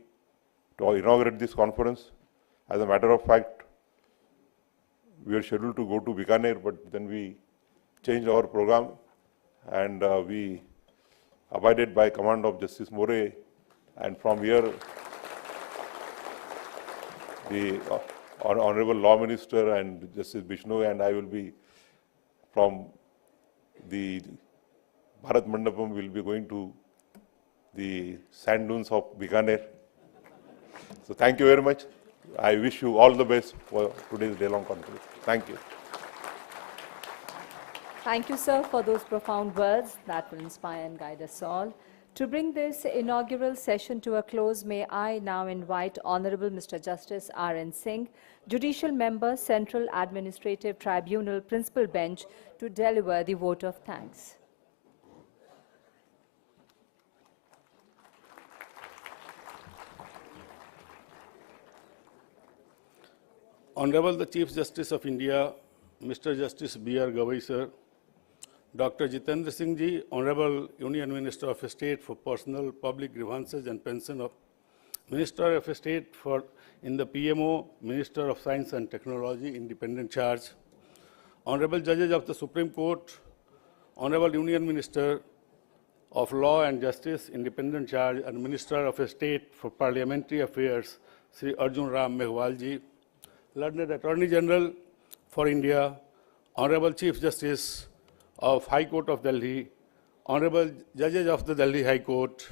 to inaugurate this conference. As a matter of fact, we were scheduled to go to Bikaner, but then we changed our program and we abided by command of Justice More, and from here the Honorable Law Minister and Justice Bishnoi and I will be from the Bharat Mandapam will be going to the sand dunes of Bikaner. So thank you very much. I wish you all the best for today's day-long conference. Thank you. Thank you, sir, for those profound words that will inspire and guide us all. To bring this inaugural session to a close, may I now invite Honorable Mr. Justice R.N. Singh, Judicial Member, Central Administrative Tribunal, Principal Bench, to deliver the vote of thanks. Honorable the Chief Justice of India, Mr. Justice B.R. Gavai, sir, Dr. Jitendra Singh ji, Honorable Union Minister of State for Personal Public Grievances and Pension of Minister of State in the PMO, Minister of Science and Technology, Independent Charge, Honorable Judges of the Supreme Court, Honorable Union Minister of Law and Justice, Independent Charge, and Minister of State for Parliamentary Affairs, Sri Arjun Ram Meghwal ji, Learned Attorney General for India, Honorable Chief Justice of High Court of Delhi, Honorable Judges of the Delhi High Court,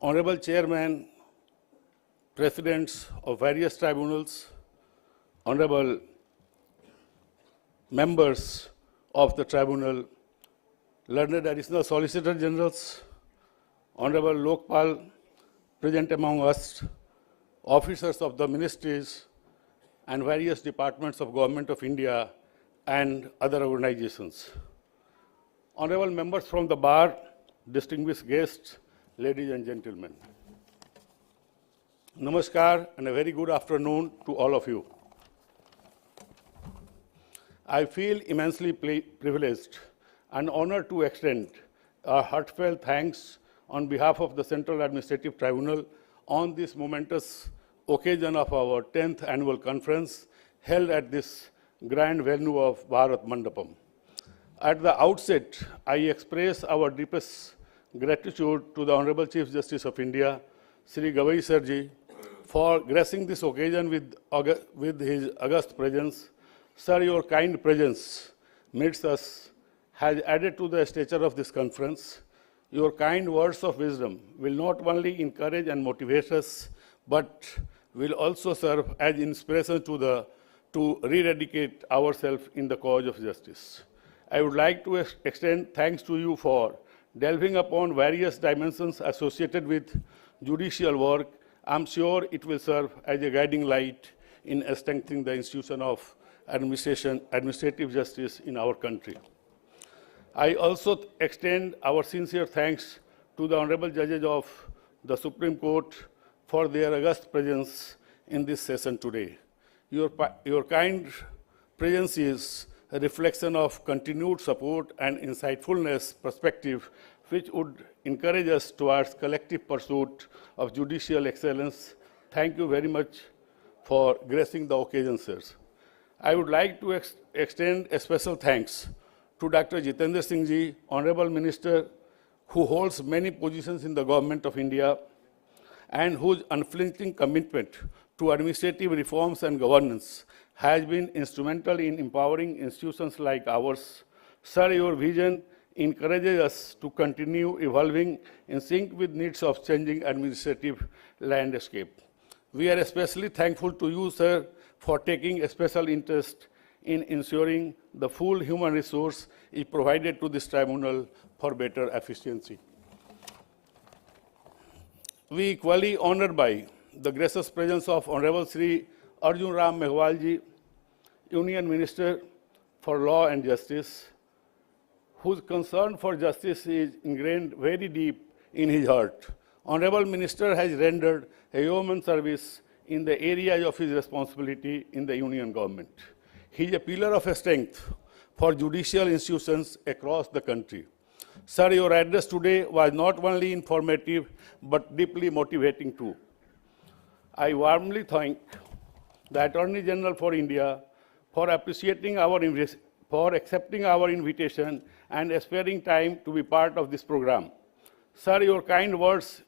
Honorable Chairman, Presidents of various tribunals, Honorable Members of the Tribunal, Learned Additional Solicitor Generals, Honorable Lokpal, present among us, officers of the ministries and various departments of Government of India and other organizations. Honorable members from the bar, distinguished guests, ladies and gentlemen. Namaskar and a very good afternoon to all of you. I feel immensely privileged and honored to extend a heartfelt thanks on behalf of the Central Administrative Tribunal on this momentous occasion of our 10th annual conference held at this grand venue of Bharat Mandapam. At the outset, I express our deepest gratitude to the Honorable Chief Justice of India, Sri Gavai Sirji, for gracing this occasion with his august presence. Sir, your kind presence amidst us has added to the stature of this conference. Your kind words of wisdom will not only encourage and motivate us, but will also serve as inspiration to rededicate ourselves in the cause of justice. I would like to extend thanks to you for delving upon various dimensions associated with judicial work. I'm sure it will serve as a guiding light in strengthening the institution of administrative justice in our country. I also extend our sincere thanks to the Honorable Judges of the Supreme Court for their august presence in this session today. Your kind presence is a reflection of continued support and insightfulness perspective which would encourage us towards collective pursuit of judicial excellence. Thank you very much for gracing the occasion, sirs. I would like to extend a special thanks to Dr. Jitendra Singh Ji, Honorable Minister, who holds many positions in the Government of India and whose unflinching commitment to administrative reforms and governance has been instrumental in empowering institutions like ours. Sir, your vision encourages us to continue evolving in sync with needs of changing administrative landscape. We are especially thankful to you, sir, for taking a special interest in ensuring the full human resource is provided to this tribunal for better efficiency. We equally honored by the gracious presence of Honorable Sri Arjun Ram Meghwal Ji, Union Minister for Law and Justice, whose concern for justice is ingrained very deep in his heart. Honorable Minister has rendered a yeoman service in the area of his responsibility in the Union Government. He is a pillar of strength for judicial institutions across the country. Sir, your address today was not only informative, but deeply motivating too. I warmly thank the Attorney General for India for accepting our invitation and sparing time to be part of this program. Sir, your kind words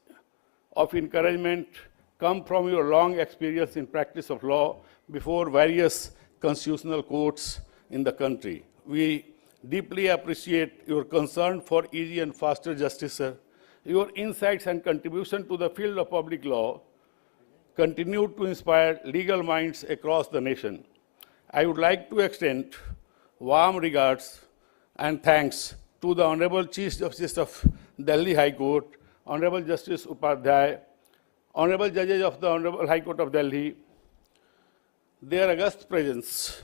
of encouragement come from your long experience in practice of law before various constitutional courts in the country. We deeply appreciate your concern for easy and faster justice, sir. Your insights and contribution to the field of public law continue to inspire legal minds across the nation. I would like to extend warm regards and thanks to the Honorable Chief Justice of Delhi High Court, Honorable Justice Upadhyay, Honorable Judges of the Honorable High Court of Delhi. Their august presence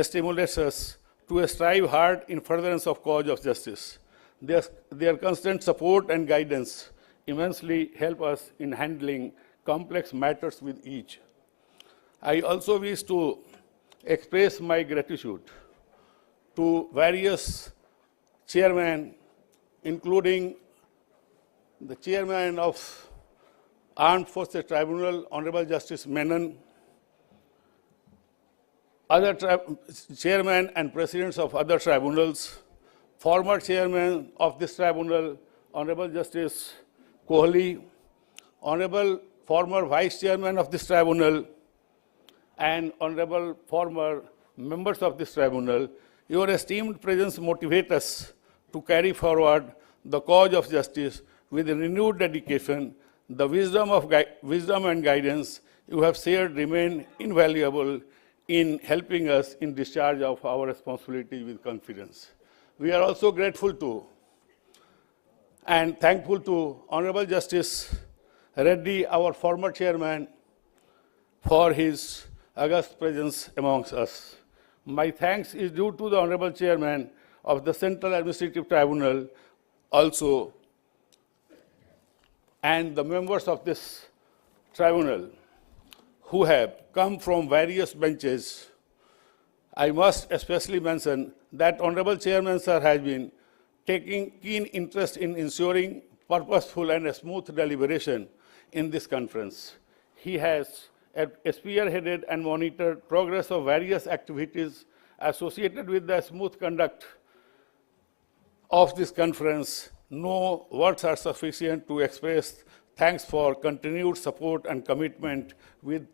stimulates us to strive hard in furtherance of cause of justice. Their constant support and guidance immensely help us in handling complex matters with each. I also wish to express my gratitude to various chairmen, including the chairman of Armed Forces Tribunal, Honorable Justice Menon, other chairmen and presidents of other tribunals, former chairman of this tribunal, Honorable Justice Kohli, Honorable former vice chairman of this tribunal, and honorable former members of this tribunal. Your esteemed presence motivates us to carry forward the cause of justice with renewed dedication. The wisdom and guidance you have shared remain invaluable in helping us in discharge of our responsibility with confidence. We are also grateful to and thankful to Honorable Justice Reddy, our former chairman, for his august presence amongst us. My thanks is due to the Honorable Chairman of the Central Administrative Tribunal also, and the members of this tribunal who have come from various benches. I must especially mention that Honorable Chairman, sir, has been taking keen interest in ensuring purposeful and smooth deliberation in this conference. He has spearheaded and monitored progress of various activities associated with the smooth conduct of this conference, no words are sufficient to express thanks for continued support and commitment with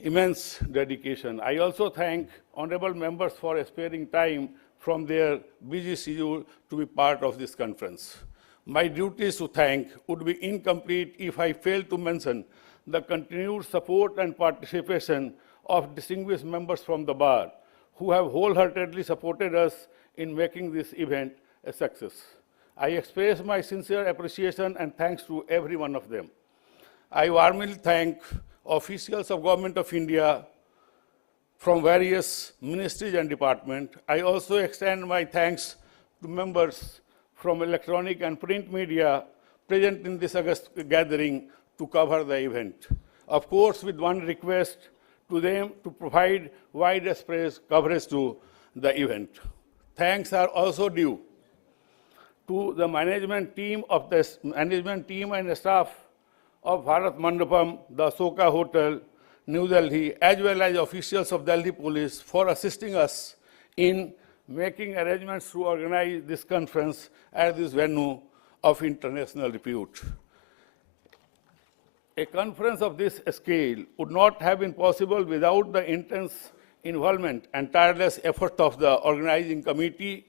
immense dedication. I also thank honorable members for sparing time from their busy schedule to be part of this conference. My duties to thank would be incomplete if I fail to mention the continued support and participation of distinguished members from the bar who have wholeheartedly supported us in making this event a success. I express my sincere appreciation and thanks to every one of them. I warmly thank officials of Government of India from various ministries and departments. I also extend my thanks to members from electronic and print media present in this august gathering to cover the event. Of course, with one request to them to provide widespread coverage to the event. Thanks are also due to the management team and staff of Bharat Mandapam, the Asoka Hotel, New Delhi, as well as officials of Delhi Police for assisting us in making arrangements to organize this conference at this venue of international repute. A conference of this scale would not have been possible without the intense involvement and tireless effort of the organizing committee,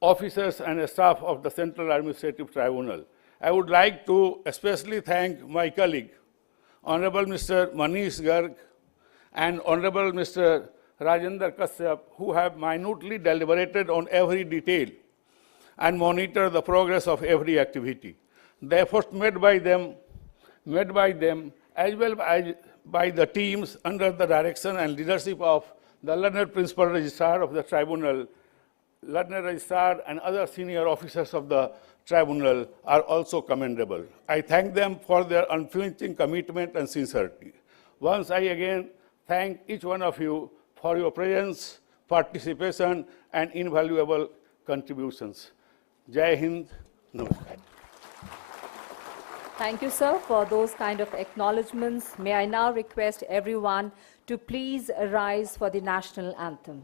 officers and staff of the Central Administrative Tribunal. I would like to especially thank my colleague, Honorable Mr. Manish Garg and Honorable Mr. Rajendra Kashyap, who have minutely deliberated on every detail and monitor the progress of every activity. The efforts made by them as well as by the teams under the direction and leadership of the learned principal registrar of the tribunal, learned registrar and other senior officers of the tribunal are also commendable. I thank them for their unflinching commitment and sincerity. Once I again thank each one of you for your presence, participation and invaluable contributions. Jai Hind, Namaskar. Thank you, sir, for those kind of acknowledgements. May I now request everyone to please rise for the national anthem.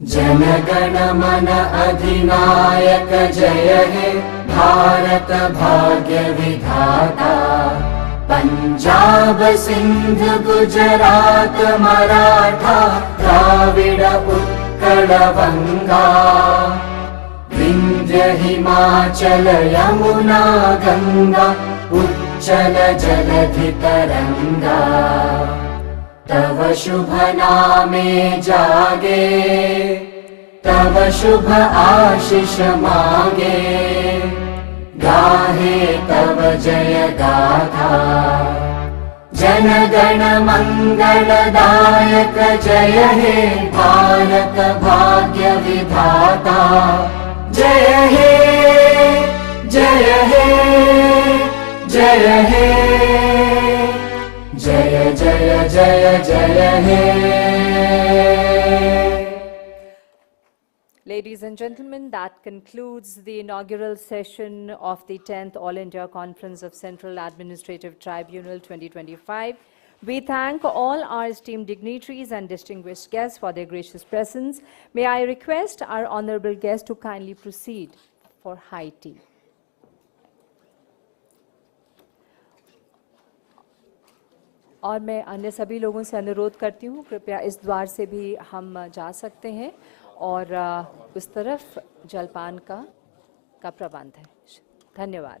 Jana Gana मन अधिनायक जय हे भारत भाग्य विधाता पंजाब सिंध गुजरात मराठा द्राविड उत्कल बंगा विंध्य हिमाचल यमुना गंगा उच्चल जलधि तरंगा तव शुभ नामे जागे तव शुभ आशीष मांगे गाहे तव जय गाथा जन गण मंगलदायक जय हे भारत भाग्य विधाता जय हे जय हे जय हे जय जय जय जय हे. Ladies and gentlemen, that concludes the inaugural session of the 10th All India Conference of Central Administrative Tribunal 2025. We thank all our esteemed dignitaries and distinguished guests for their gracious presence. May I request our honorable guest to kindly proceed for high tea. और मैं अन्य सभी लोगों से अनुरोध करती हूँ कृपया इस द्वार से भी हम जा सकते हैं और उस तरफ जलपान का प्रबंध है. धन्यवाद.